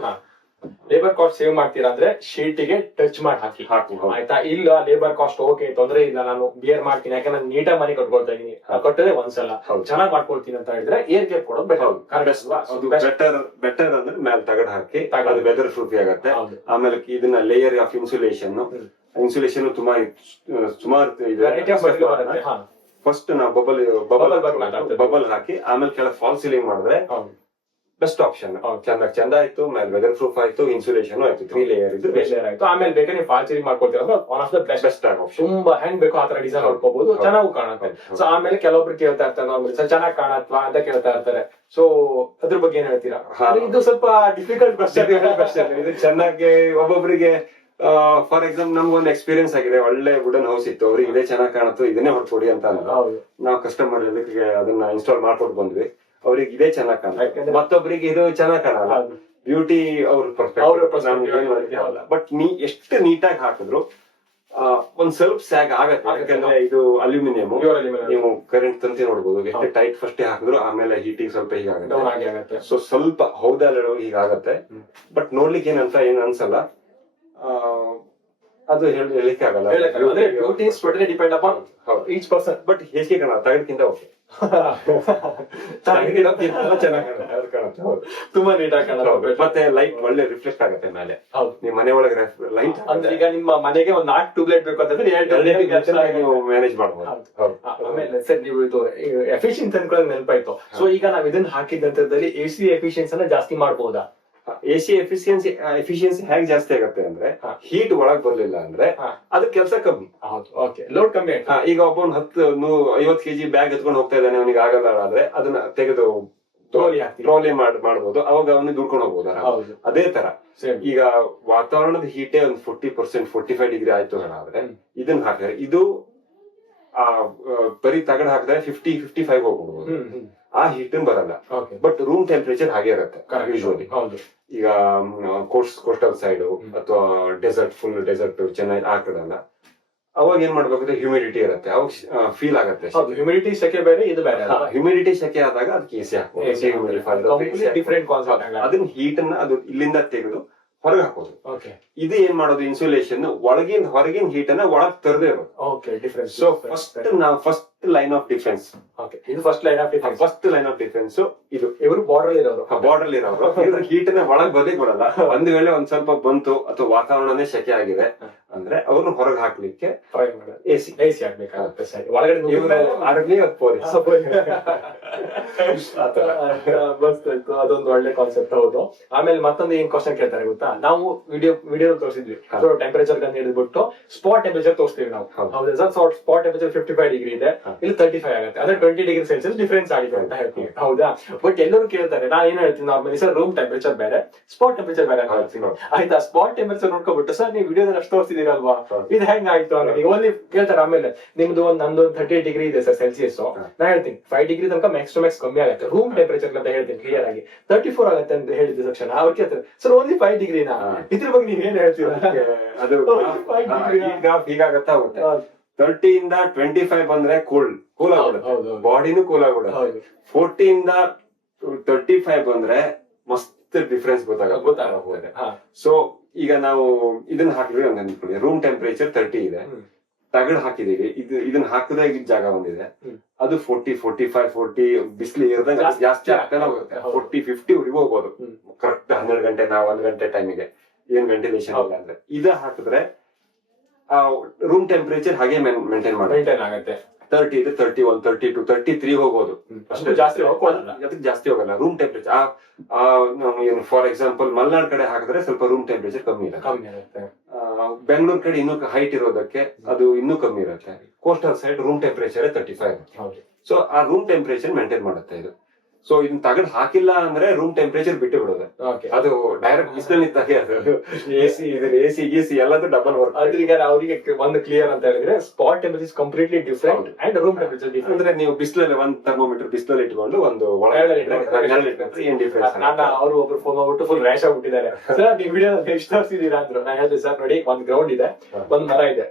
ಲೇಬರ್ ಕಾಸ್ಟ್ ಸೇವ್ ಮಾಡ್ತೀರಾ ಅಂದ್ರೆ ಶೀಟಿಗೆ ಟಚ್ ಮಾಡಿ ಹಾಕಿ, ಆಯ್ತಾ? ಇಲ್ಲ ಲೇಬರ್ ಕಾಸ್ಟ್ ಓಕೆ, ತೊಂದ್ರೆ ಇಲ್ಲ, ನಾನು ಬಿಯರ್ ಮಾಡ್ತೀನಿ, ಯಾಕಂದ್ರೆ ನಾನು ನೀಟಾಗಿ ಮನೆ ಕಟ್ಕೊಳ್ತಾ ಇದೀನಿ, ಕಟ್ಟದೆ ಒಂದ್ಸಲ ಚೆನ್ನಾಗಿ ಮಾಡ್ಕೊಳ್ತೀನಿ ಅಂತ ಹೇಳಿದ್ರೆ ಏರ್ ಗ್ಯಾಪ್ ಕೊಡೋದು ಬೆಟರ್ ಅಂದ್ರೆ ಮೇಲೆ ತಗಡ್ ಹಾಕಿ ಅದು ವೆದರ್ ಪ್ರೂಫ್ ಆಗತ್ತೆ. ಆಮೇಲೆ ಇದನ್ನ ಲೇಯರ್ ಆಫ್ ಇನ್ಸುಲೇಷನ್ ಸುಮಾರು ಇದೆ. ಫಸ್ಟ್ ನಾವು ಬಬಲ್ ಹಾಕಿ ಆಮೇಲೆ ಕೆಳಗೆ ಫಾಲ್ ಸೀಲಿಂಗ್ ಮಾಡಿದ್ರೆ ಬೆಸ್ಟ್ ಆಪ್ಷನ್. ಚಂದ ಆಯ್ತು, ಮೇಲೆ ವೆದರ್ ಪ್ರೂಫ್ ಆಯ್ತು, ಇನ್ಸುಲೇಷನ್ ಆಯ್ತು, 3 ಲೇಯರ್ ಇದ್ದು ಆಯ್ತು. ಆಮೇಲೆ ಬೇಕಾದ್ರೆ ನೀವು ಫಾಲ್ ಸೀಲಿಂಗ್ ಮಾಡ್ಕೊಳ್ತೀರ, one of the best option. ತುಂಬಾ ಹೆಂಗ್ ಬೇಕೋ ಆತರ ಡಿಸೈನ್ ಮಾಡ್ಕೋಬಹುದು, ಚೆನ್ನಾಗೂ ಕಾಣುತ್ತೆ. ಸೊ ಆಮೇಲೆ ಕೆಲವೊಬ್ರು ಕೇಳ್ತಾ ಇರ್ತಾರೆ, ನಾರ್ಮಲಿ ಸರ್ ಚೆನ್ನಾಗಿ ಕಾಣತ್ವಾ ಅಂತ ಕೇಳ್ತಾ ಇರ್ತಾರೆ. ಸೊ ಅದ್ರ ಬಗ್ಗೆ ಏನ್ ಹೇಳ್ತೀರಾ? ಇದು ಸ್ವಲ್ಪ ಡಿಫಿಕಲ್ಟ್ ಕ್ವಶ್ಚನ್. ಇದು ಚೆನ್ನಾಗಿ ಒಬ್ಬೊಬ್ಬರಿಗೆ ಫಾರ್ ಎಕ್ಸಾಂಪಲ್ ನಮ್ಗೊಂದು ಎಕ್ಸ್ಪೀರಿಯನ್ಸ್ ಆಗಿದೆ, ಒಳ್ಳೆ ವುಡನ್ ಹೌಸ್ ಇತ್ತು, ಅವ್ರಿಗೆ ಇದೇ ಚೆನ್ನಾಗಿ ಕಾಣುತ್ತೆ, ಇದನ್ನೇ ಹೊಡ್ಕೊಡಿ ಅಂತ ನಾವು ಕಸ್ಟಮರ್ ಅದನ್ನ ಇನ್ಸ್ಟಾಲ್ ಮಾಡ್ಕೊಟ್ಟು ಬಂದ್ವಿ. ಅವ್ರಿಗೆ ಇದೇ ಚೆನ್ನಾಗ್ ಕಾಣುತ್ತೆ, ಮತ್ತೊಬ್ಬರಿಗೆ ಇದು ಚೆನ್ನಾಗ್ ಕಾಣಲ್ಲ. ಬ್ಯೂಟಿ ಅವ್ರ ಪರ್ಫೆಕ್ಟ್. ಬಟ್ ಎಷ್ಟು ನೀಟಾಗಿ ಹಾಕಿದ್ರು ಒಂದ್ ಸ್ವಲ್ಪ ಸ್ಯಾಗ್ ಆಗತ್ತೆ, ಯಾಕಂದ್ರೆ ಇದು ಅಲ್ಯೂಮಿನಿಯಂ. ನೀವು ಕರೆಂಟ್ ತಂತಿ ನೋಡ್ಬೋದು, ಎಷ್ಟು ಟೈಟ್ ಫಸ್ಟ್ ಹಾಕಿದ್ರು ಆಮೇಲೆ ಹೀಟಿಂಗ್ ಸ್ವಲ್ಪ ಹೀಗಾಗುತ್ತೆ. ಸೊ ಸ್ವಲ್ಪ ಹೌದಲ್ಲ ಹೀಗಾಗತ್ತೆ. ಬಟ್ ನೋಡ್ಲಿಕ್ಕೆ ಏನ್ ಅನ್ಸಲ್ಲ, ಅದು ಹೇಳಿಕ್ಕೆ ಆಗಲ್ಲ. Depend upon each person. But ಹೇಗೆ ಕಾಣ ತಗಡ್ಕಿಂತ ಓಕೆ, ತುಂಬಾ ನೀಟಾಗಿ ಕಾಣುತ್ತೆ. ಮತ್ತೆ ಲೈಟ್ ಒಳ್ಳೆ ರಿಫ್ಲೆಕ್ಟ್ ಆಗುತ್ತೆ ಮೇಲೆ. ನಿಮ್ ಮನೆ ಒಳಗೆ ಲೈಟ್ ಅಂದ್ರೆ ಈಗ ನಿಮ್ಮ ಮನೆಗೆ ಒಂದ್ 4 ಟ್ಯೂಬ್ಲೈಟ್ ಬೇಕು ಅಂತಂದ್ರೆ ನೀವು ಮ್ಯಾನೇಜ್ ಮಾಡ್ಬೋದು. ಆಮೇಲೆ ಸರ್ ನೀವು ಇದು ಎಫಿಷಿಯನ್ಸಿ ಅನ್ಕೊಳ್ಳೋದು ನೆನಪಾಯ್ತು. ಸೊ ಈಗ ನಾವ್ ಇದನ್ನ ಹಾಕಿದಂತದಲ್ಲಿ AC ಎಫಿಷಿಯನ್ಸಿ ಅನ್ನ ಜಾಸ್ತಿ ಮಾಡ್ಬೋದಾ? AC ಎಫಿಷಿಯನ್ಸಿ ಹೇಗೆ ಜಾಸ್ತಿ ಆಗುತ್ತೆ ಅಂದ್ರೆ, ಹೀಟ್ ಒಳಗ್ ಬರ್ಲಿಲ್ಲ ಅಂದ್ರೆ ಅದ್ರ ಕೆಲಸ ಕಮ್ಮಿ, ಲೋಡ್ ಕಮ್ಮಿ. ಈಗ ಒಬ್ಬ 50 kg ಬ್ಯಾಗ್ ಎತ್ಕೊಂಡು ಹೋಗ್ತಾ ಇದ್ದಾನೆ, ಅವನಿಗೆ ಆಗಲ್ಲ ಆದ್ರೆ ಅದನ್ನ ತೆಗೆದು ಟ್ರೋಲಿ ಮಾಡ್ಬೋದು, ಅವಾಗ ಅವನಿಗೆ ದುಡ್ಕೊಂಡು ಹೋಗ್ಬೋದು. ಅದೇ ತರ ಈಗ ವಾತಾವರಣದ ಹೀಟೇ ಒಂದು 40% 45 ಡಿಗ್ರಿ ಆಯ್ತು ಆದ್ರೆ ಇದನ್ನ ಹಾಕಿದ್ರೆ ಇದು ಬರೀ ತಗಡ್ ಹಾಕಿದ್ರೆ 50-55 ಹೋಗ್ಬೋದು. ಆ ಹೀಟ್ ಬರಲ್ಲ. ಬಟ್ ರೂಮ್ ಟೆಂಪರೇಚರ್ ಹಾಗೆ ಇರುತ್ತೆ ಯೂಶುವಲಿ. ಈಗ ಕೋಸ್ಟಲ್ ಸೈಡ್ ಅಥವಾ ಡೆಸರ್ಟ್, ಫುಲ್ ಡೆಸರ್ಟ್ ಚೆನ್ನೈ ಆ ಕಡೆ ಅಲ್ಲ, ಅವಾಗ ಏನ್ ಮಾಡ್ಬೇಕಂದ್ರೆ ಹ್ಯೂಮಿಡಿಟಿ ಇರುತ್ತೆ, ಅವಾಗ ಫೀಲ್ ಆಗುತ್ತೆ. ಹ್ಯೂಮಿಡಿಟಿ ಸೆಕೆ ಬೇರೆ, ಇದು ಬೇರೆ. ಹ್ಯೂಮಿಡಿಟಿ ಸೆಕೆ ಆದಾಗ ಅದಕ್ಕೆ ಎಸಿ ಹಾಕೋದು, ಡಿಫರೆಂಟ್ ಕಾನ್ಸೆಪ್ಟ್. ಅದನ್ನ ಹೀಟ್ ಅನ್ನ ಅದು ಇಲ್ಲಿಂದ ತೆಗೆದು ಹೊರಗೆ ಹಾಕೋದು. ಇದು ಏನ್ ಮಾಡೋದು, ಇನ್ಸುಲೇಷನ್ ಒಳಗಿನ ಹೊರಗಿನ ಹೀಟ್ ಅನ್ನ ಒಳಗ್ ತರದೇ ಇರೋದು. So first line of defence, ಇದು first line of defence. First line of defence ಇದು. ಇವರು ಬಾರ್ಡರ್ ಇರೋರು, ಬಾರ್ಡರ್ ಇರೋರು ಹೀಟ್ ನ ಒಳಗ್ ಬರ್ಲಿಕ್ಕೆ ಬಿಡಲ್ಲ. ಒಂದ್ ವೇಳೆ ಒಂದ್ ಸ್ವಲ್ಪ ಬಂತು ಅಥವಾ ವಾತಾವರಣನೇ ಸೆಕೆ ಆಗಿದೆ ಅಂದ್ರೆ ಅವ್ರನ್ನ ಹೊರಗೆ ಹಾಕ್ಲಿಕ್ಕೆ ಎಸಿ ಹಾಕ್ಬೇಕಾಗುತ್ತೆ. ಸರಿ, ಒಳಗಡೆ ಆರ್ಮಿ ಪೊಲೀಸ್ ಅದೊಂದು ಒಳ್ಳೆ ಕಾನ್ಸೆಪ್ಟ್. ಹೌದು. ಆಮೇಲೆ ಮತ್ತೊಂದು ಏನ್ ಕ್ವಶನ್ ಕೇಳ್ತಾರೆ ಗೊತ್ತಾ, ನಾವು ವಿಡಿಯೋ ತೋರಿಸಿದ್ವಿ, ಟೆಂಪರೇಚರ್ ಗನ್ ಹಿಡಿದ್ಬಿಟ್ಟು ಸ್ಪಾಟ್ ಟೆಂಪರೇಚರ್ ತೋರಿಸ್ತೀವಿ ನಾವು. ಹೌದಾ ಸರ್? ಸ್ಪಾಟ್ ಟೆಂಪರೇಚರ್ 55 ಡಿಗ್ರಿ ಇದೆ, ಇಲ್ಲಿ 35 ಆಗುತ್ತೆ, ಅಂದ್ರೆ 20 ಡಿಗ್ರಿ ಸೆಲ್ಸಿಯಸ್ ಡಿಫರೆನ್ಸ್ ಆಗಿದೆ ಅಂತ ಹೇಳ್ತೀವಿ. ಹೌದಾ? ಬಟ್ ಎಲ್ಲರೂ ಕೇಳ್ತಾರೆ, ನಾನು ಏನ್ ಹೇಳ್ತೀನಿ ನಾರ್ಮಲಿ, ಸರ್ ರೂಮ್ ಟೆಂಪರೇಚರ್ ಬೇರೆ, ಸ್ಪಾಟ್ ಟೆಂಪರೇಚರ್ ಬೇರೆ ಅಂತ ಹೇಳ್ತೀನಿ. ಆಯ್ತಾ? ಸ್ಪಾಟ್ ಟೆಂಪರೇಚರ್ ನೋಡ್ಕೊಬಿಟ್ಟು, ಸರ್ ನೀವು ವಿಡಿಯೋದಲ್ಲಿ ಅಷ್ಟು ತೋರಿಸಿದಿರಲ್ವಾ, ಇದು ಹೆಂಗ್ ಆಯ್ತು ಹಂಗಾಗಿ ಓನ್ಲಿ ಕೇಳ್ತಾರೆ. ಆಮೇಲೆ ನಿಮ್ದು ನಂದು 30 ಡಿಗ್ರಿ ಇದೆ ಸರ್ ಸೆಲ್ಸಿಯಸ್, ನಾ ಹೇಳ್ತೀನಿ 5 ಡಿಗ್ರಿ ತನಕ ಮ್ಯಾಕ್ಸ್ ಟು ಮ್ಯಾಕ್ಸ್ ಕಮ್ಮಿ ಆಗುತ್ತೆ ರೂಮ್ ಟೆಂಪರೇಚರ್ ಅಂತ ಹೇಳ್ತೀನಿ ಕ್ಲಿಯರ್ ಆಗಿ. 34 ಆಗುತ್ತೆ ಅಂತ ಹೇಳಿದ ತಕ್ಷಣ ಅವ್ರು ಕೇಳ್ತಾರೆ, ಸರ್ ಓನ್ಲಿ 5 ಡಿಗ್ರಿನಾ, ಇದ್ರ ಬಗ್ಗೆ ನೀವ್ ಏನ್ ಹೇಳ್ತೀರಾ? ಅದು ಹೀಗಾಗತ್ತಾ ಹೋಗುತ್ತೆ. 30 ಇಂದ 25 ಬಂದ್ರೆ ಕೂಲ್ ಆಗ್ಬಿಡುತ್ತೆ, ಬಾಡಿನೂ ಕೂಲ್ ಆಗ್ಬಿಡುತ್ತೆ. 40 ಇಂದ 35 ಬಂದ್ರೆ ಮಸ್ತ್ ಡಿಫ್ರೆನ್ಸ್ ಗೊತ್ತಾಗುತ್ತೆ. ಸೊ ಈಗ ನಾವು ಇದನ್ನ ಹಾಕಿದ್ವಿ ಅಂತ ಅನ್ಕೊಳ್ಳಿ, ರೂಮ್ ಟೆಂಪರೇಚರ್ 30 ಇದೆ, ತಗಡ್ ಹಾಕಿದೀವಿ, ಇದನ್ನ ಹಾಕದೇ ಜಾಗ ಒಂದಿದೆ, ಅದು 40, 45, 40 ಬಿಸಿಲು ಏರಿದಾಗ ಜಾಸ್ತಿ ಆಗ್ತಾನೆ ಹೋಗುತ್ತೆ. 40, 50 ವರೆಗೂ ಹೋಗ್ಬೋದು ಕರೆಕ್ಟ್ 12 ಗಂಟೆ, 1 ಗಂಟೆ ಟೈಮಿಗೆ ಏನ್ ವೆಂಟಿಲೇಷನ್ ಇಲ್ಲ ಅಂದ್ರೆ. ಇದ ಹಾಕಿದ್ರೆ ರೂಮ್ ಟೆಂಪರೇಚರ್ ಹಾಗೆ ಮೇಂಟೈನ್ ಆಗುತ್ತೆ. 30 ಇದೆ, 31, 32, 33 ಹೋಗೋದು, ಅಷ್ಟು ಜಾಸ್ತಿ ಜಾಸ್ತಿ ಹೋಗಲ್ಲ ರೂಮ್ ಟೆಂಪರೇಚರ್. ಏನು ಫಾರ್ ಎಕ್ಸಾಂಪಲ್ ಮಲ್ನಾಡ್ ಕಡೆ ಹಾಕಿದ್ರೆ ಸ್ವಲ್ಪ ರೂಮ್ ಟೆಂಪರೇಚರ್ ಕಮ್ಮಿ ಇರುತ್ತೆ. ಬೆಂಗಳೂರು ಕಡೆ ಇನ್ನೂ ಹೈಟ್ ಇರೋದಕ್ಕೆ ಅದು ಇನ್ನೂ ಕಮ್ಮಿ ಇರುತ್ತೆ. ಕೋಸ್ಟಲ್ ಸೈಡ್ ರೂಮ್ ಟೆಂಪರೇಚರ್ 35 ಇರುತ್ತೆ. ಸೊ ಆ ರೂಮ್ ಟೆಂಪರೇಚರ್ ಮೇಂಟೈನ್ ಮಾಡುತ್ತೆ ಇದು. ಸೊ ಇದನ್ನ ತಗಡ್ ಹಾಕಿಲ್ಲ ಅಂದ್ರೆ ರೂಮ್ ಟೆಂಪರೇಚರ್ ಬಿಟ್ಟು ಬಿಡೋದು, ಅದು ಡೈರೆಕ್ಟ್ ಬಿಸಿಲಲ್ಲಿ ಇದ್ದಾಗೆ. ಅದು ಎಸಿ ಗೀಸಿ ಎಲ್ಲದೂ ಡಬಲ್ ವರ್ಕ್. ಅದ್ರೀಗ ಅವರಿಗೆ ಒಂದು ಕ್ಲಿಯರ್ ಅಂತ ಹೇಳಿದ್ರೆ spot temperature completely different and room temperature different. ಅಂದ್ರೆ ನೀವು ಬಿಸಿಲಲ್ಲಿ ಒಂದು ಥರ್ಮೋಮೀಟರ್ ಬಿಸಿಲಲ್ಲಿ ಇಟ್ಕೊಂಡು ಒಂದು ಏನ್ ಡಿಫರೆನ್ಸ್. ಅವರು ಒಬ್ರು ಫೋನ್ ಮಾಡ್ಬಿಟ್ಟು ಫುಲ್ ರ್ಯಾಶ್ ಆಗ್ಬಿಟ್ಟಿದ್ದಾರೆ, ಸರ್ ನೀವು ವಿಡಿಯೋ ಎಷ್ಟು ತೋರಿಸಿದೀರಾ ಅಂದ್ರು. ನಾನು ಹೇಳಿದೆ, ಸರ್ ನೋಡಿ ಒಂದ್ ಗ್ರೌಂಡ್ ಇದೆ, ಒಂದ್ ಮರ ಇದೆ,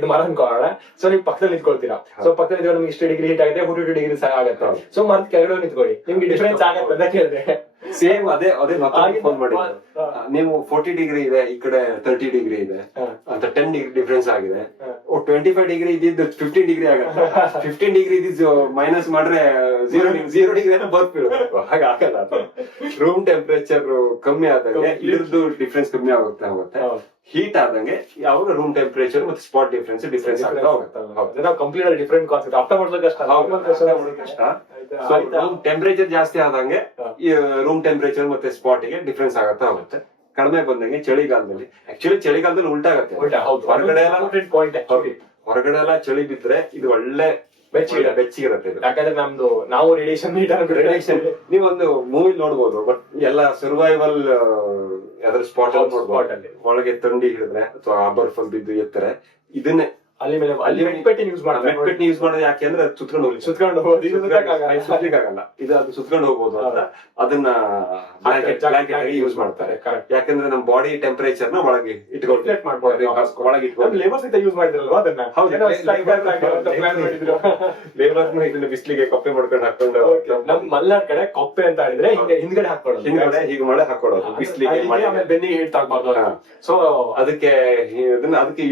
ಇದು ಮರ ಅನ್ಕೊಳ್ಳೋಣ. ಸೊ ನೀವು ಪಕ್ಕದಲ್ಲಿ ನಿಂತ್ಕೊಳ್ತೀರಾ, ಸೊ ಪಕ್ಕದಲ್ಲಿ ನಿಮ್ಗೆ ಇಷ್ಟು ಡಿಗ್ರಿ ಹೀಟ್ ಆಗುತ್ತೆ, 42 ಡಿಗ್ರಿ ಆಗುತ್ತೆ. ಸೊ ಮರದ ಕೆಳಗಡೆ ನಿಂತ್ಕೊಳ್ಳಿ, ನಿಮ್ಗೆ ಡಿಫರೆನ್ಸ್ ಆಗತ್ತೆ ಅಂತ ಕೇಳಿದೆ. ಸೇಮ್ ಅದೇ ಫೋನ್ ಮಾಡಿ, ನೀವು 40 ಡಿಗ್ರಿ ಇದೆ, ಈ ಕಡೆ 30 ಡಿಗ್ರಿ ಇದೆ ಅಂತ 10 ಡಿಗ್ರಿ ಡಿಫರೆನ್ಸ್ ಆಗಿದೆ. 25 ಡಿಗ್ರಿ ಇದ್ದಿದ್ದು 15 ಡಿಗ್ರಿ ಆಗುತ್ತೆ, 15 ಡಿಗ್ರಿ ಇದ್ದಿದ್ದು ಮೈನಸ್ ಮಾಡ್ರೆ 0 ಡಿಗ್ರಿ ಬರ್ತ್ ಬೀಳ್ಬೇಕು. ಹಾಗಾಗಲ್ಲ. ರೂಮ್ ಟೆಂಪರೇಚರ್ ಕಮ್ಮಿ ಆದಂಗೆ ಇದ್ರದ್ದು ಡಿಫರೆನ್ಸ್ ಕಮ್ಮಿ ಆಗುತ್ತೆ. ಹೀಟ್ ಆದಂಗೆ ಯಾವಾಗ ರೂಮ್ ಟೆಂಪರೇಚರ್ ಮತ್ತೆ ಸ್ಪಾಟ್ ಡಿಫರೆನ್ಸ್ ಆಗ್ತಾ ಹೋಗುತ್ತೆ. ಕಂಪ್ಲೀಟ್ ಡಿಫರೆಂಟ್ ಕಾನ್ಸೆಪ್ಟ್ ಅರ್ಥ ಮಾಡೋದು ಕಷ್ಟ. ಟೆಂಪರೇಚರ್ ಜಾಸ್ತಿ ಆದಂಗೆ ರೂಮ್ ಟೆಂಪರೇಚರ್ ಮತ್ತೆ ಸ್ಪಾಟ್ ಗೆ ಡಿಫರೆನ್ಸ್ ಆಗತ್ತಾ ಹೋಗುತ್ತೆ. ಕಡಿಮೆ ಬಂದಂಗೆ ಚಳಿಗಾಲದಲ್ಲಿ, ಆಕ್ಚುಲಿ ಚಳಿಗಾಲದಲ್ಲಿ ಉಲ್ಟಾ ಆಗುತ್ತೆ. ಹೊರಗಡೆ ಎಲ್ಲ ಚಳಿ ಬಿದ್ರೆ ಇದು ಒಳ್ಳೆ ಬೆಚ್ಚಿಗಿರುತ್ತೆ. ಯಾಕಂದ್ರೆ ನಮ್ದು ನಾವು ರೇಡಿಯೇಷನ್ ನೀವೊಂದು ಮೂವಿ ನೋಡ್ಬೋದು, ಬಟ್ ಎಲ್ಲ ಸರ್ವೈವಲ್ ಯಾವ್ದಾದ್ರು ಸ್ಪಾಟ್ ಅಲ್ಲಿ ಒಳಗೆ ತಂಡಿ ಹಿಡಿದ್ರೆ ಅಥವಾ ಬರ್ಫಲ್ ಬಿದ್ದು ಎತ್ತಾರೆ, ಇದನ್ನೇ ಅಲ್ಲಿ ಮೆಟ್ಪೆಟ್ಟಿನ ಯೂಸ್ ಮಾಡೋದು. ಯಾಕೆ ಅಂದ್ರೆ ಸುತ್ಕೊಂಡು ಸುತ್ಲಿಕ್ಕಾಗಲ್ಲ, ಇದು ಅದು ಸುತ್ಕೊಂಡು ಹೋಗ್ಬೋದು ಅಂತ ಅದನ್ನ ಬ್ಲಾಂಕೆಟ್ ಆಗಿ ಯೂಸ್ ಮಾಡ್ತಾರೆ. ಯಾಕಂದ್ರೆ ನಮ್ ಬಾಡಿ ಟೆಂಪರೇಚರ್ ನ ಒಳಗೆ ಯೂಸ್ ಮಾಡಿದ್ರಲ್ವಾ ಅದನ್ನ. ಲೇಬರ್ ಇದನ್ನ ಬಿಸ್ಲಿಗೆ ಕಪ್ಪೆ ಮಾಡ್ಕೊಂಡು ಹಾಕೊಂಡು, ನಮ್ ಮಲ್ನಾಡ್ ಕಡೆ ಕಪ್ಪೆ ಅಂತ ಹೇಳಿದ್ರೆ ಹಿಂದ್ಗಡೆ ಹಾಕೊಳ್ಳೋದು, ಹಿಂದ್ಗಡೆ ಹೀಗೆ ಮಾಡಿ ಹಾಕೊಳ್ಳೋದು ಬಿಸ್ಲಿಗೆ, ಬೆನ್ನಿಗೆ ಹಿಟ್ ಆಗ್ಬಾರ್ದು. ಸೊ ಅದಕ್ಕೆ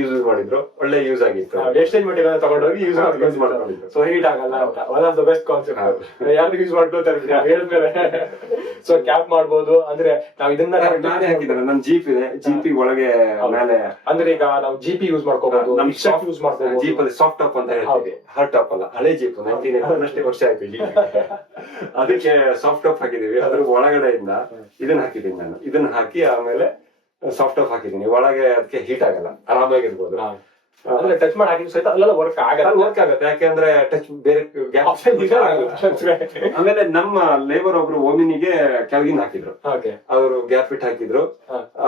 ಯೂಸ್ ಮಾಡಿದ್ರು, ಒಳ್ಳೆ ಯೂಸ್ ಆಗಿತ್ತು. ವೇಸ್ಟೇಜ್ ಮೆಟೀರಿಯಲ್ ತಗೊಂಡೋಗಿ ಯೂಸ್ ಮಾಡ್ಕೊಂಡಿದ್ರು. ಸೊ ಹೀಟ್ ಆಗಲ್ಲ ಅಂತ one of the best concept. ಯಾರು ಯೂಸ್ ಮಾಡ್ಕೊಳ್ತಾರೆ ಹೇಳಿದ್ಮೇಲೆ. ಸೊ ಕ್ಯಾಪ್ ಮಾಡ್ಬೋದು ಅಂದ್ರೆ ನಾವ್ ಇದನ್ನ ನಾನೇ ಹಾಕಿದ್ರೆ ನಮ್ ಜೀಪ್ ಇದೆ, ಜೀಪಿ ಒಳಗೆ ಮೇಲೆ ಅಂದ್ರೆ ಈಗ ನಾವು ಜಿಪಿ ಯೂಸ್ ಮಾಡ್ಕೋಬಹುದು, ನಮ್ ಶಾಪ್ ಯೂಸ್ ಮಾಡ್ಕೋಬಹುದು. ಜೀಪ್ ಅಲ್ಲಿ ಸಾಫ್ಟ್ ಟಾಪ್ ಅಂತ ಹೇಳ್ತೀವಿ, ಹಾರ್ಡ್ ಟಾಪ್ ಅಲ್ಲ. ಹಳೆ ಜೀಪ್ 19 ವರ್ಷ ಆಯ್ತು ಜೀಪ್, ಅದಕ್ಕೆ ಸಾಫ್ಟ್ ಟಾಪ್ ಹಾಕಿದೀವಿ. ಅದ್ರ ಒಳಗಡೆಯಿಂದ ಇದನ್ನ ಹಾಕಿದೀನಿ ನಾನು. ಇದನ್ನ ಹಾಕಿ ಆಮೇಲೆ ಸಾಫ್ಟ್ ಟಾಪ್ ಹಾಕಿದೀನಿ. ಒಳಗೆ ಅದಕ್ಕೆ ಹೀಟ್ ಆಗಲ್ಲ, ಆರಾಮಾಗಿರ್ಬೋದು. ಅಂದ್ರೆ ಟಚ್ ಮಾಡಿ ಹಾಕಿದ್ರು ಸಹಿತ ಅಲ್ಲೆಲ್ಲ ವರ್ಕ್ ಆಗುತ್ತೆ. ಯಾಕೆಂದ್ರೆ ಟಚ್ ಬೇರೆ ಆಮೇಲೆ ನಮ್ಮ ಲೇಬರ್ ಒಬ್ರು ಓಮಿನಿಗೆ ಕೆಳಗಿನ ಹಾಕಿದ್ರು, ಅವರು ಗ್ಯಾಪ್ ಇಟ್ ಹಾಕಿದ್ರು.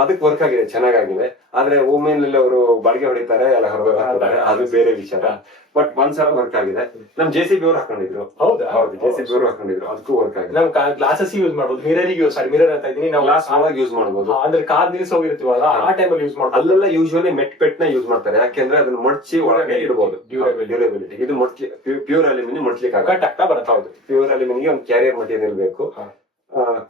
ಅದಕ್ಕೆ ವರ್ಕ್ ಆಗಿದೆ, ಚೆನ್ನಾಗಾಗಿದೆ. ಆದ್ರೆ ಓಮೇನಲ್ಲಿ ಅವರು ಬಾಡಿಗೆ ಹೊಡಿತಾರೆ, ಎಲ್ಲ ಹೊರಗೆ ಹಾಕ್ತಾರೆ, ಅದು ಬೇರೆ ವಿಚಾರ. ಬಟ್ ಒಂದ್ಸಲ ವರ್ಕ್ ಆಗಿದೆ. ನಮ್ JCB ಅವ್ರು ಹಾಕೊಂಡಿದ್ರು. ಹೌದಾ? ಹೌದು, JCB ಅವ್ರು ಹಾಕೊಂಡಿದ್ರು, ಅದಕ್ಕೂ ವರ್ಕ್ ಆಗಿದೆ. ನಾವು ಗ್ಲಾಸಸ್ ಯೂಸ್ ಮಾಡ್ಬೋದು, ಮಿರರ್ ಅಂತ ಇದೀನಿ ನಾವು, ಗ್ಲಾಸ್ ಒಳಗೆ ಯೂಸ್ ಮಾಡ್ಬೋದು. ಅಂದ್ರೆ ಕಾರ್ ನಿಲ್ಸಿ ಹೋಗಿರ್ತೀವಲ್ಲ ಆ ಟೈಮಲ್ಲಿ ಯೂಸ್ ಮಾಡ್ಬೋದು. ಅಲ್ಲೆಲ್ಲ ಯೂಶುವಲಿ ಮೆಟ್ ನ ಯೂಸ್ ಮಾಡ್ತಾರೆ, ಯಾಕೆಂದ್ರೆ ಅದನ್ನ ಮಡ್ಚಿ ಒಳಗೆ ಇಡಬಹುದು, ಡ್ಯೂರಬಿಲಿಟಿ. ಇದು ಪ್ಯೂರ್ ಅಲ್ಯೂಮಿನಿಯಂ ಮಡ್ಚ್ಲಿಕ್ಕೆ ಆಗಲ್ಲ, ಕಟ್ ಆಗ್ತಾ ಬರುತ್ತೆ. ಹೌದು, ಪ್ಯೂರ್ ಅಲ್ಯೂಮಿನಿಯಂ ಒಂದು ಕ್ಯಾರಿಯರ್ ಮಟೀರಿಯಲ್ ಬೇಕು.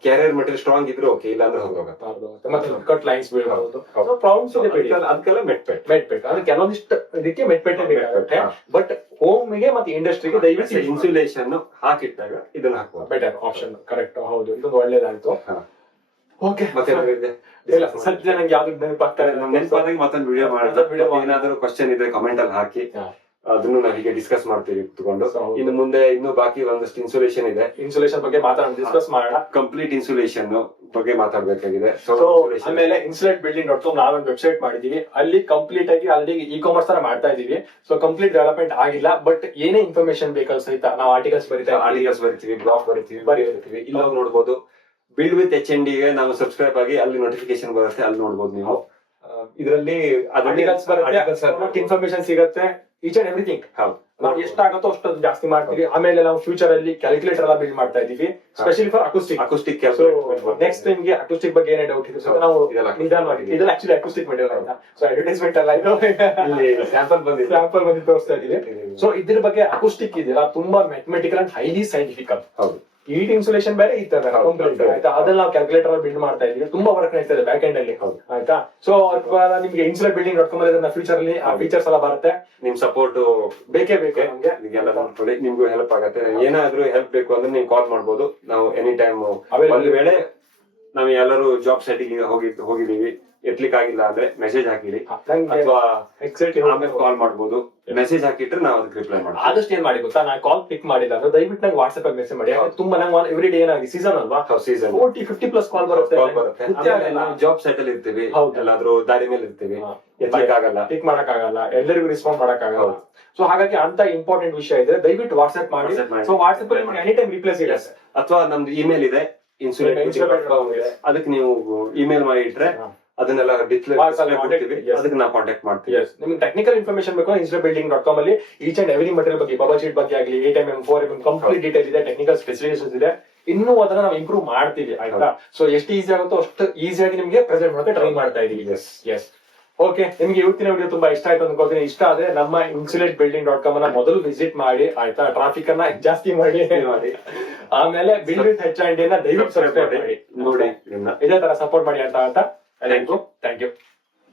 ಕ್ಯಾರಿಯರ್ ಮಟೀರಿಯಲ್ ಸ್ಟ್ರಾಂಗ್ ಇದ್ರೆ ಓಕೆ, ಇಲ್ಲ ಅಂದ್ರೆ ಹೋಗೋಗುತ್ತೆ. ಮತ್ತೆ ಕಟ್ ಲೈನ್ಸ್ ಬೀಳಬಹುದು. ಪ್ರಾಬ್ಲಮ್ಸ್ ಇದೆ, ಅದಕ್ಕೆಲ್ಲ ಮೆಟ್ ಅಂದ್ರೆ ಕೆಲವೊಂದಿಷ್ಟು ಇದಕ್ಕೆ ಮೆಟ್ಪೆಟ್ಟೆ ಬೇಕಾಗುತ್ತೆ. ಬಟ್ ಹೋಮ್ಗೆ ಮತ್ತೆ ಇಂಡಸ್ಟ್ರಿಗೆ ದಯವಿಟ್ಟು ಇನ್ಸುಲೇಷನ್ ಹಾಕಿಟ್ಟಾಗ ಇದನ್ನ ಹಾಕುವ ಬೆಟರ್ ಆಪ್ಷನ್. ಕರೆಕ್ಟ್, ಹೌದು, ಇದೊಂದು ಒಳ್ಳೇದಾಯ್ತು. ಓಕೆ, ಮತ್ತೆ ಇಲ್ಲ ಸದ್ಯ ನಂಗೆ ಯಾವ್ದು ನೆನಪಾಗ್ತಾರೆ, ನೆನಪಾದಾಗ ಮತ್ತೊಂದು ವಿಡಿಯೋ ಮಾಡಿದ್ರೆ ಏನಾದ್ರು ಕ್ವಶನ್ ಇದ್ರೆ ಕಮೆಂಟ್ ಅಲ್ಲಿ ಹಾಕಿ, ಅದನ್ನು ನಾವೀಗ ಡಿಸ್ಕಸ್ ಮಾಡ್ತೀವಿ ಕುತ್ಕೊಂಡು. ಇನ್ನು ಮುಂದೆ ಇನ್ನೂ ಬಾಕಿ ಒಂದಷ್ಟು ಇನ್ಸುಲೇಷನ್ ಇದೆ, ಇನ್ಸುಲೇಷನ್ ಬಗ್ಗೆ ಡಿಸ್ಕಸ್ ಮಾಡೋಣ. ಕಂಪ್ಲೀಟ್ ಇನ್ಸುಲೇಷನ್ ಬಗ್ಗೆ ಮಾತಾಡ್ಬೇಕಾಗಿದೆ. ಆಮೇಲೆ insulatedbuilding.com ನಾವೊಂದು ವೆಬ್ಸೈಟ್ ಮಾಡಿದೀವಿ, ಅಲ್ಲಿ ಕಂಪ್ಲೀಟ್ ಆಗಿ ಆಲ್ರೆಡಿ ಇ-ಕಾಮರ್ಸ್ ತರ ಮಾಡ್ತಾ ಇದೀವಿ. ಸೊ ಕಂಪ್ಲೀಟ್ ಡೆವಲಪ್ಮೆಂಟ್ ಆಗಿಲ್ಲ, ಬಟ್ ಏನೇ ಇನ್ಫಾರ್ಮೇಶನ್ ಬೇಕಾದ್ರೂ ಸಹಿತ ನಾವು ಆರ್ಟಿಕಲ್ಸ್ ಬರಿತೀವಿ, ಬ್ಲಾಗ್ ಬರಿತೀವಿ. ಇಲ್ಲಿ ನೋಡ್ಬೋದು, ಬಿಲ್ಡ್ ವಿತ್ HND ಗೆ ನಾವು ಸಬ್ಸ್ಕ್ರೈಬ್ ಆಗಿ ಅಲ್ಲಿ ನೋಟಿಫಿಕೇಶನ್ ಬರುತ್ತೆ, ಅಲ್ಲಿ ನೋಡ್ಬೋದು ನೀವು. ಇದರಲ್ಲಿ ಆರ್ಟಿಕಲ್ಸ್ ಬರುತ್ತೆ, ಇನ್ಫಾರ್ಮೇಶನ್ ಸಿಗುತ್ತೆ, ಈಚ್ ಅಂಡ್ ಎವ್ರಿಥಿಂಗ್. ನಾವು ಎಷ್ಟಾಗುತ್ತೋ ಅಷ್ಟು ಜಾಸ್ತಿ ಮಾಡ್ತೀವಿ. ಆಮೇಲೆ ನಾವು ಫ್ಯೂಚರ್ ಅಲ್ಲಿ ಕ್ಯಾಲ್ಕುಲೇಟರ್ ಎಲ್ಲ ಬಿಲ್ಡ್ ಮಾಡ್ತಾ ಇದೀವಿ, ಸ್ಪೆಷಲಿ ಫಾರ್ ಅಕೂಸ್ಟಿಕ್. ನೆಕ್ಸ್ಟ್ ನಿಮ್ಗೆ ಅಕೂಸ್ಟಿಕ್ ಬಗ್ಗೆ ಏನೇ ಡೌಟ್ ಇದೆ ನಾವು ನಿಧಾನವಾಗಿ, ಇದೆಲ್ಲ ಆಕ್ಚುಲಿ ಅಕೂಸ್ಟಿಕ್ ಮೆಟೀರಿಯಲ್ ಅಂತ, ಸೊ ಅಡ್ವರ್ಟೈಸ್ಮೆಂಟ್ ಅಲ್ಲ, ಇದು ಸ್ಯಾಂಪಲ್ ಬಂದು ತೋರಿಸ್ತಾ ಇದೀವಿ. ಸೊ ಇದ್ರ ಬಗ್ಗೆ ಅಕೂಸ್ಟಿಕ್ ಇದೆಯಲ್ಲ, ತುಂಬಾ ಮ್ಯಾಥಮೆಟಿಕಲ್ ಅಂಡ್ ಹೈಲಿ ಸೈಂಟಿಫಿಕ್. ಹೌದು, ಈಟ್ ಇನ್ಸುಲೇಷನ್ ಬೇರೆ ಈ ತರ ಆಯ್ತಾ, ಅದನ್ನ ನಾವು ಕ್ಯಾಲ್ಕುಲೇಟರ್ ಬಿಲ್ಡ್ ಮಾಡ್ತಾ ಇದೀವಿ. ತುಂಬಾ ವರ್ಕ್ ನಡೀತಾ ಇದೆ ಬ್ಯಾಕ್ ಎಂಡ್ ಅಲ್ಲಿ, ಆಯ್ತಾ. ಸೊ ನಿಮ್ಗೆ insulatedbuilding.com ಅಲ್ಲಿ ಫ್ಯೂಚರ್ ಅಲ್ಲಿ ಆ ಫೀಚರ್ಸ್ ಎಲ್ಲ ಬರುತ್ತೆ. ನಿಮ್ ಸಪೋರ್ಟ್ ಬೇಕೇ ನಮ್ಗೆ, ಇದೆಲ್ಲ ನೋಡ್ಕೊಳ್ಳಿ, ನಿಮ್ಗೂ ಹೆಲ್ಪ್ ಆಗುತ್ತೆ. ಏನಾದ್ರೂ ಹೆಲ್ಪ್ ಬೇಕು ಅಂದ್ರೆ ನೀವು ಕಾಲ್ ಮಾಡ್ಬೋದು, ನಾವು ಎನಿ ಟೈಮ್. ಒಂದು ವೇಳೆ ನಾವು ಎಲ್ಲರೂ ಜಾಬ್ ಸೈಟಿಗೆ ಹೋಗಿದೀವಿ, ಎತ್ಲಿಕ್ಕೆ ಆಗಿಲ್ಲ ಅಂದ್ರೆ ಮೆಸೇಜ್ ಹಾಕಿರಿ, ಅಥವಾ ಆಮೇಲೆ ಕಾಲ್ ಮಾಡ್ಬೋದು. ಮೆಸೇಜ್ ಹಾಕಿಟ್ರೆ ನಾವು ಅದಕ್ಕೆ ರಿಪ್ಲೈ ಮಾಡ್ತೀವಿ. ಆದಷ್ಟು ಏನ್ ಮಾಡಿ ಗೊತ್ತಾ, ನಾನು ಕಾಲ್ ಪಿಕ್ ಮಾಡಿಲ್ಲ ಅಂದ್ರೆ ದಯವಿಟ್ಟು ನಂಗೆ ವಾಟ್ಸ್ಆಪ್ ಅಲ್ಲಿ ಮೆಸೇಜ್ ಮಾಡಿ. ತುಂಬಾ ನಂಗೆ ಎವ್ರಿ ಡೇ ಏನಾಗಿ ಸೀಸನ್ ಅಲ್ವಾ, 40-50+ ಕಾಲ್ ಬರುತ್ತೆ. ಜಾಬ್ ಸೈಟ್ ಅಲ್ಲಿ ಇರ್ತೀವಿ, ಎಲ್ಲಾದ್ರೂ ದಾರಿ ಮೇಲೆ ಇರ್ತೀವಿ, ಎತ್ಲಿಕ್ಕಾಗಲ್ಲ, ಪಿಕ್ ಮಾಡಕ್ಕಾಗಲ್ಲ, ಎಲ್ಲರಿಗೂ ರೆಸ್ಪಾಂಡ್ ಮಾಡಕ್ಕಾಗಲ್ಲ. ಸೊ ಹಾಗಾಗಿ ಅಂತ ಇಂಪಾರ್ಟೆಂಟ್ ವಿಷಯ ಇದೆ, ದಯವಿಟ್ಟು ವಾಟ್ಸ್ಆಪ್ ಮಾಡಿ. ಸೊ ವಾಟ್ಸ್ಆಪ್ ಅಲ್ಲಿ ನಿಮ್ಗೆ ಎನಿ ಟೈಮ್ ರಿಪ್ಲೈ ಸಿಗುತ್ತೆ. ಅಥವಾ ನಮ್ದು ಇಮೇಲ್ ಇದೆ, insulatedbuilding.com ಇದೆ, ಅದಕ್ಕೆ ನೀವು ಇಮೇಲ್ ಮಾಡಿ ಇಟ್ರೆ ಅದನ್ನೆಲ್ಲ ಅದಕ್ಕೆ ನಾವು ಕಾಂಟ್ಯಾಕ್ಟ್ ಮಾಡ್ತೀವಿ. ನಿಮ್ಗೆ ಟೆಕ್ನಿಕಲ್ ಇನ್ಫಾರ್ಮೇಶನ್ ಬೇಕು, insulatedbuilding.com ಅಲ್ಲಿ ಈಚ್ ಅಂಡ್ ಎವ್ರಿ ಮಟೀರಿಯಲ್ ಬಗ್ಗೆ, ಬಬಲ್ ಶೀಟ್ ಬಗ್ಗೆ ಆಗಲಿ, 8mm 4mm ಕಂಪ್ಲೀಟ್ ಡೀಟೇಲ್ ಇದೆ, ಟೆಕ್ನಿಕಲ್ ಸ್ಪೆಸಿಫಿಕೇಶನ್ಸ್ ಇದೆ. ಇನ್ನೂ ಅದನ್ನ ನಾವು ಇಂಪ್ರೂವ್ ಮಾಡ್ತೀವಿ, ಆಯ್ತಾ. ಸೊ ಎಷ್ಟು ಈಸಿ ಆಗುತ್ತೋ ಅಷ್ಟು ಈಸಿಯಾಗಿ ನಿಮ್ಗೆ ಪ್ರೆಸೆಂಟ್ ಮಾಡೋಕೆ ಟ್ರೈ ಮಾಡ್ತಾ ಇದೀವಿ. ಎಸ್ ಓಕೆ, ನಿಮ್ಗೆ ಇವತ್ತಿನ ವಿಡಿಯೋ ತುಂಬಾ ಇಷ್ಟ ಆಯ್ತು ಅನ್ಕೋತೀನಿ. ಇಷ್ಟ ಆದ್ರೆ ನಮ್ಮ insulatedbuilding.com ಅನ್ನ ಮೊದಲು ವಿಸಿಟ್ ಮಾಡಿ, ಆಯ್ತಾ. ಟ್ರಾಫಿಕ್ ಅನ್ನ ಜಾಸ್ತಿ ಮಾಡಿ, ಆಮೇಲೆ ಬಿಲ್ಡ್ ವಿತ್ HND ನ ದಯವಿಟ್ಟು ಸಬ್ಸ್ಕ್ರೈಬ್ ಮಾಡಿ ನೋಡಿ, ಇದೇ ತರ ಸಪೋರ್ಟ್ ಮಾಡಿ ಅಂತ. Thank you.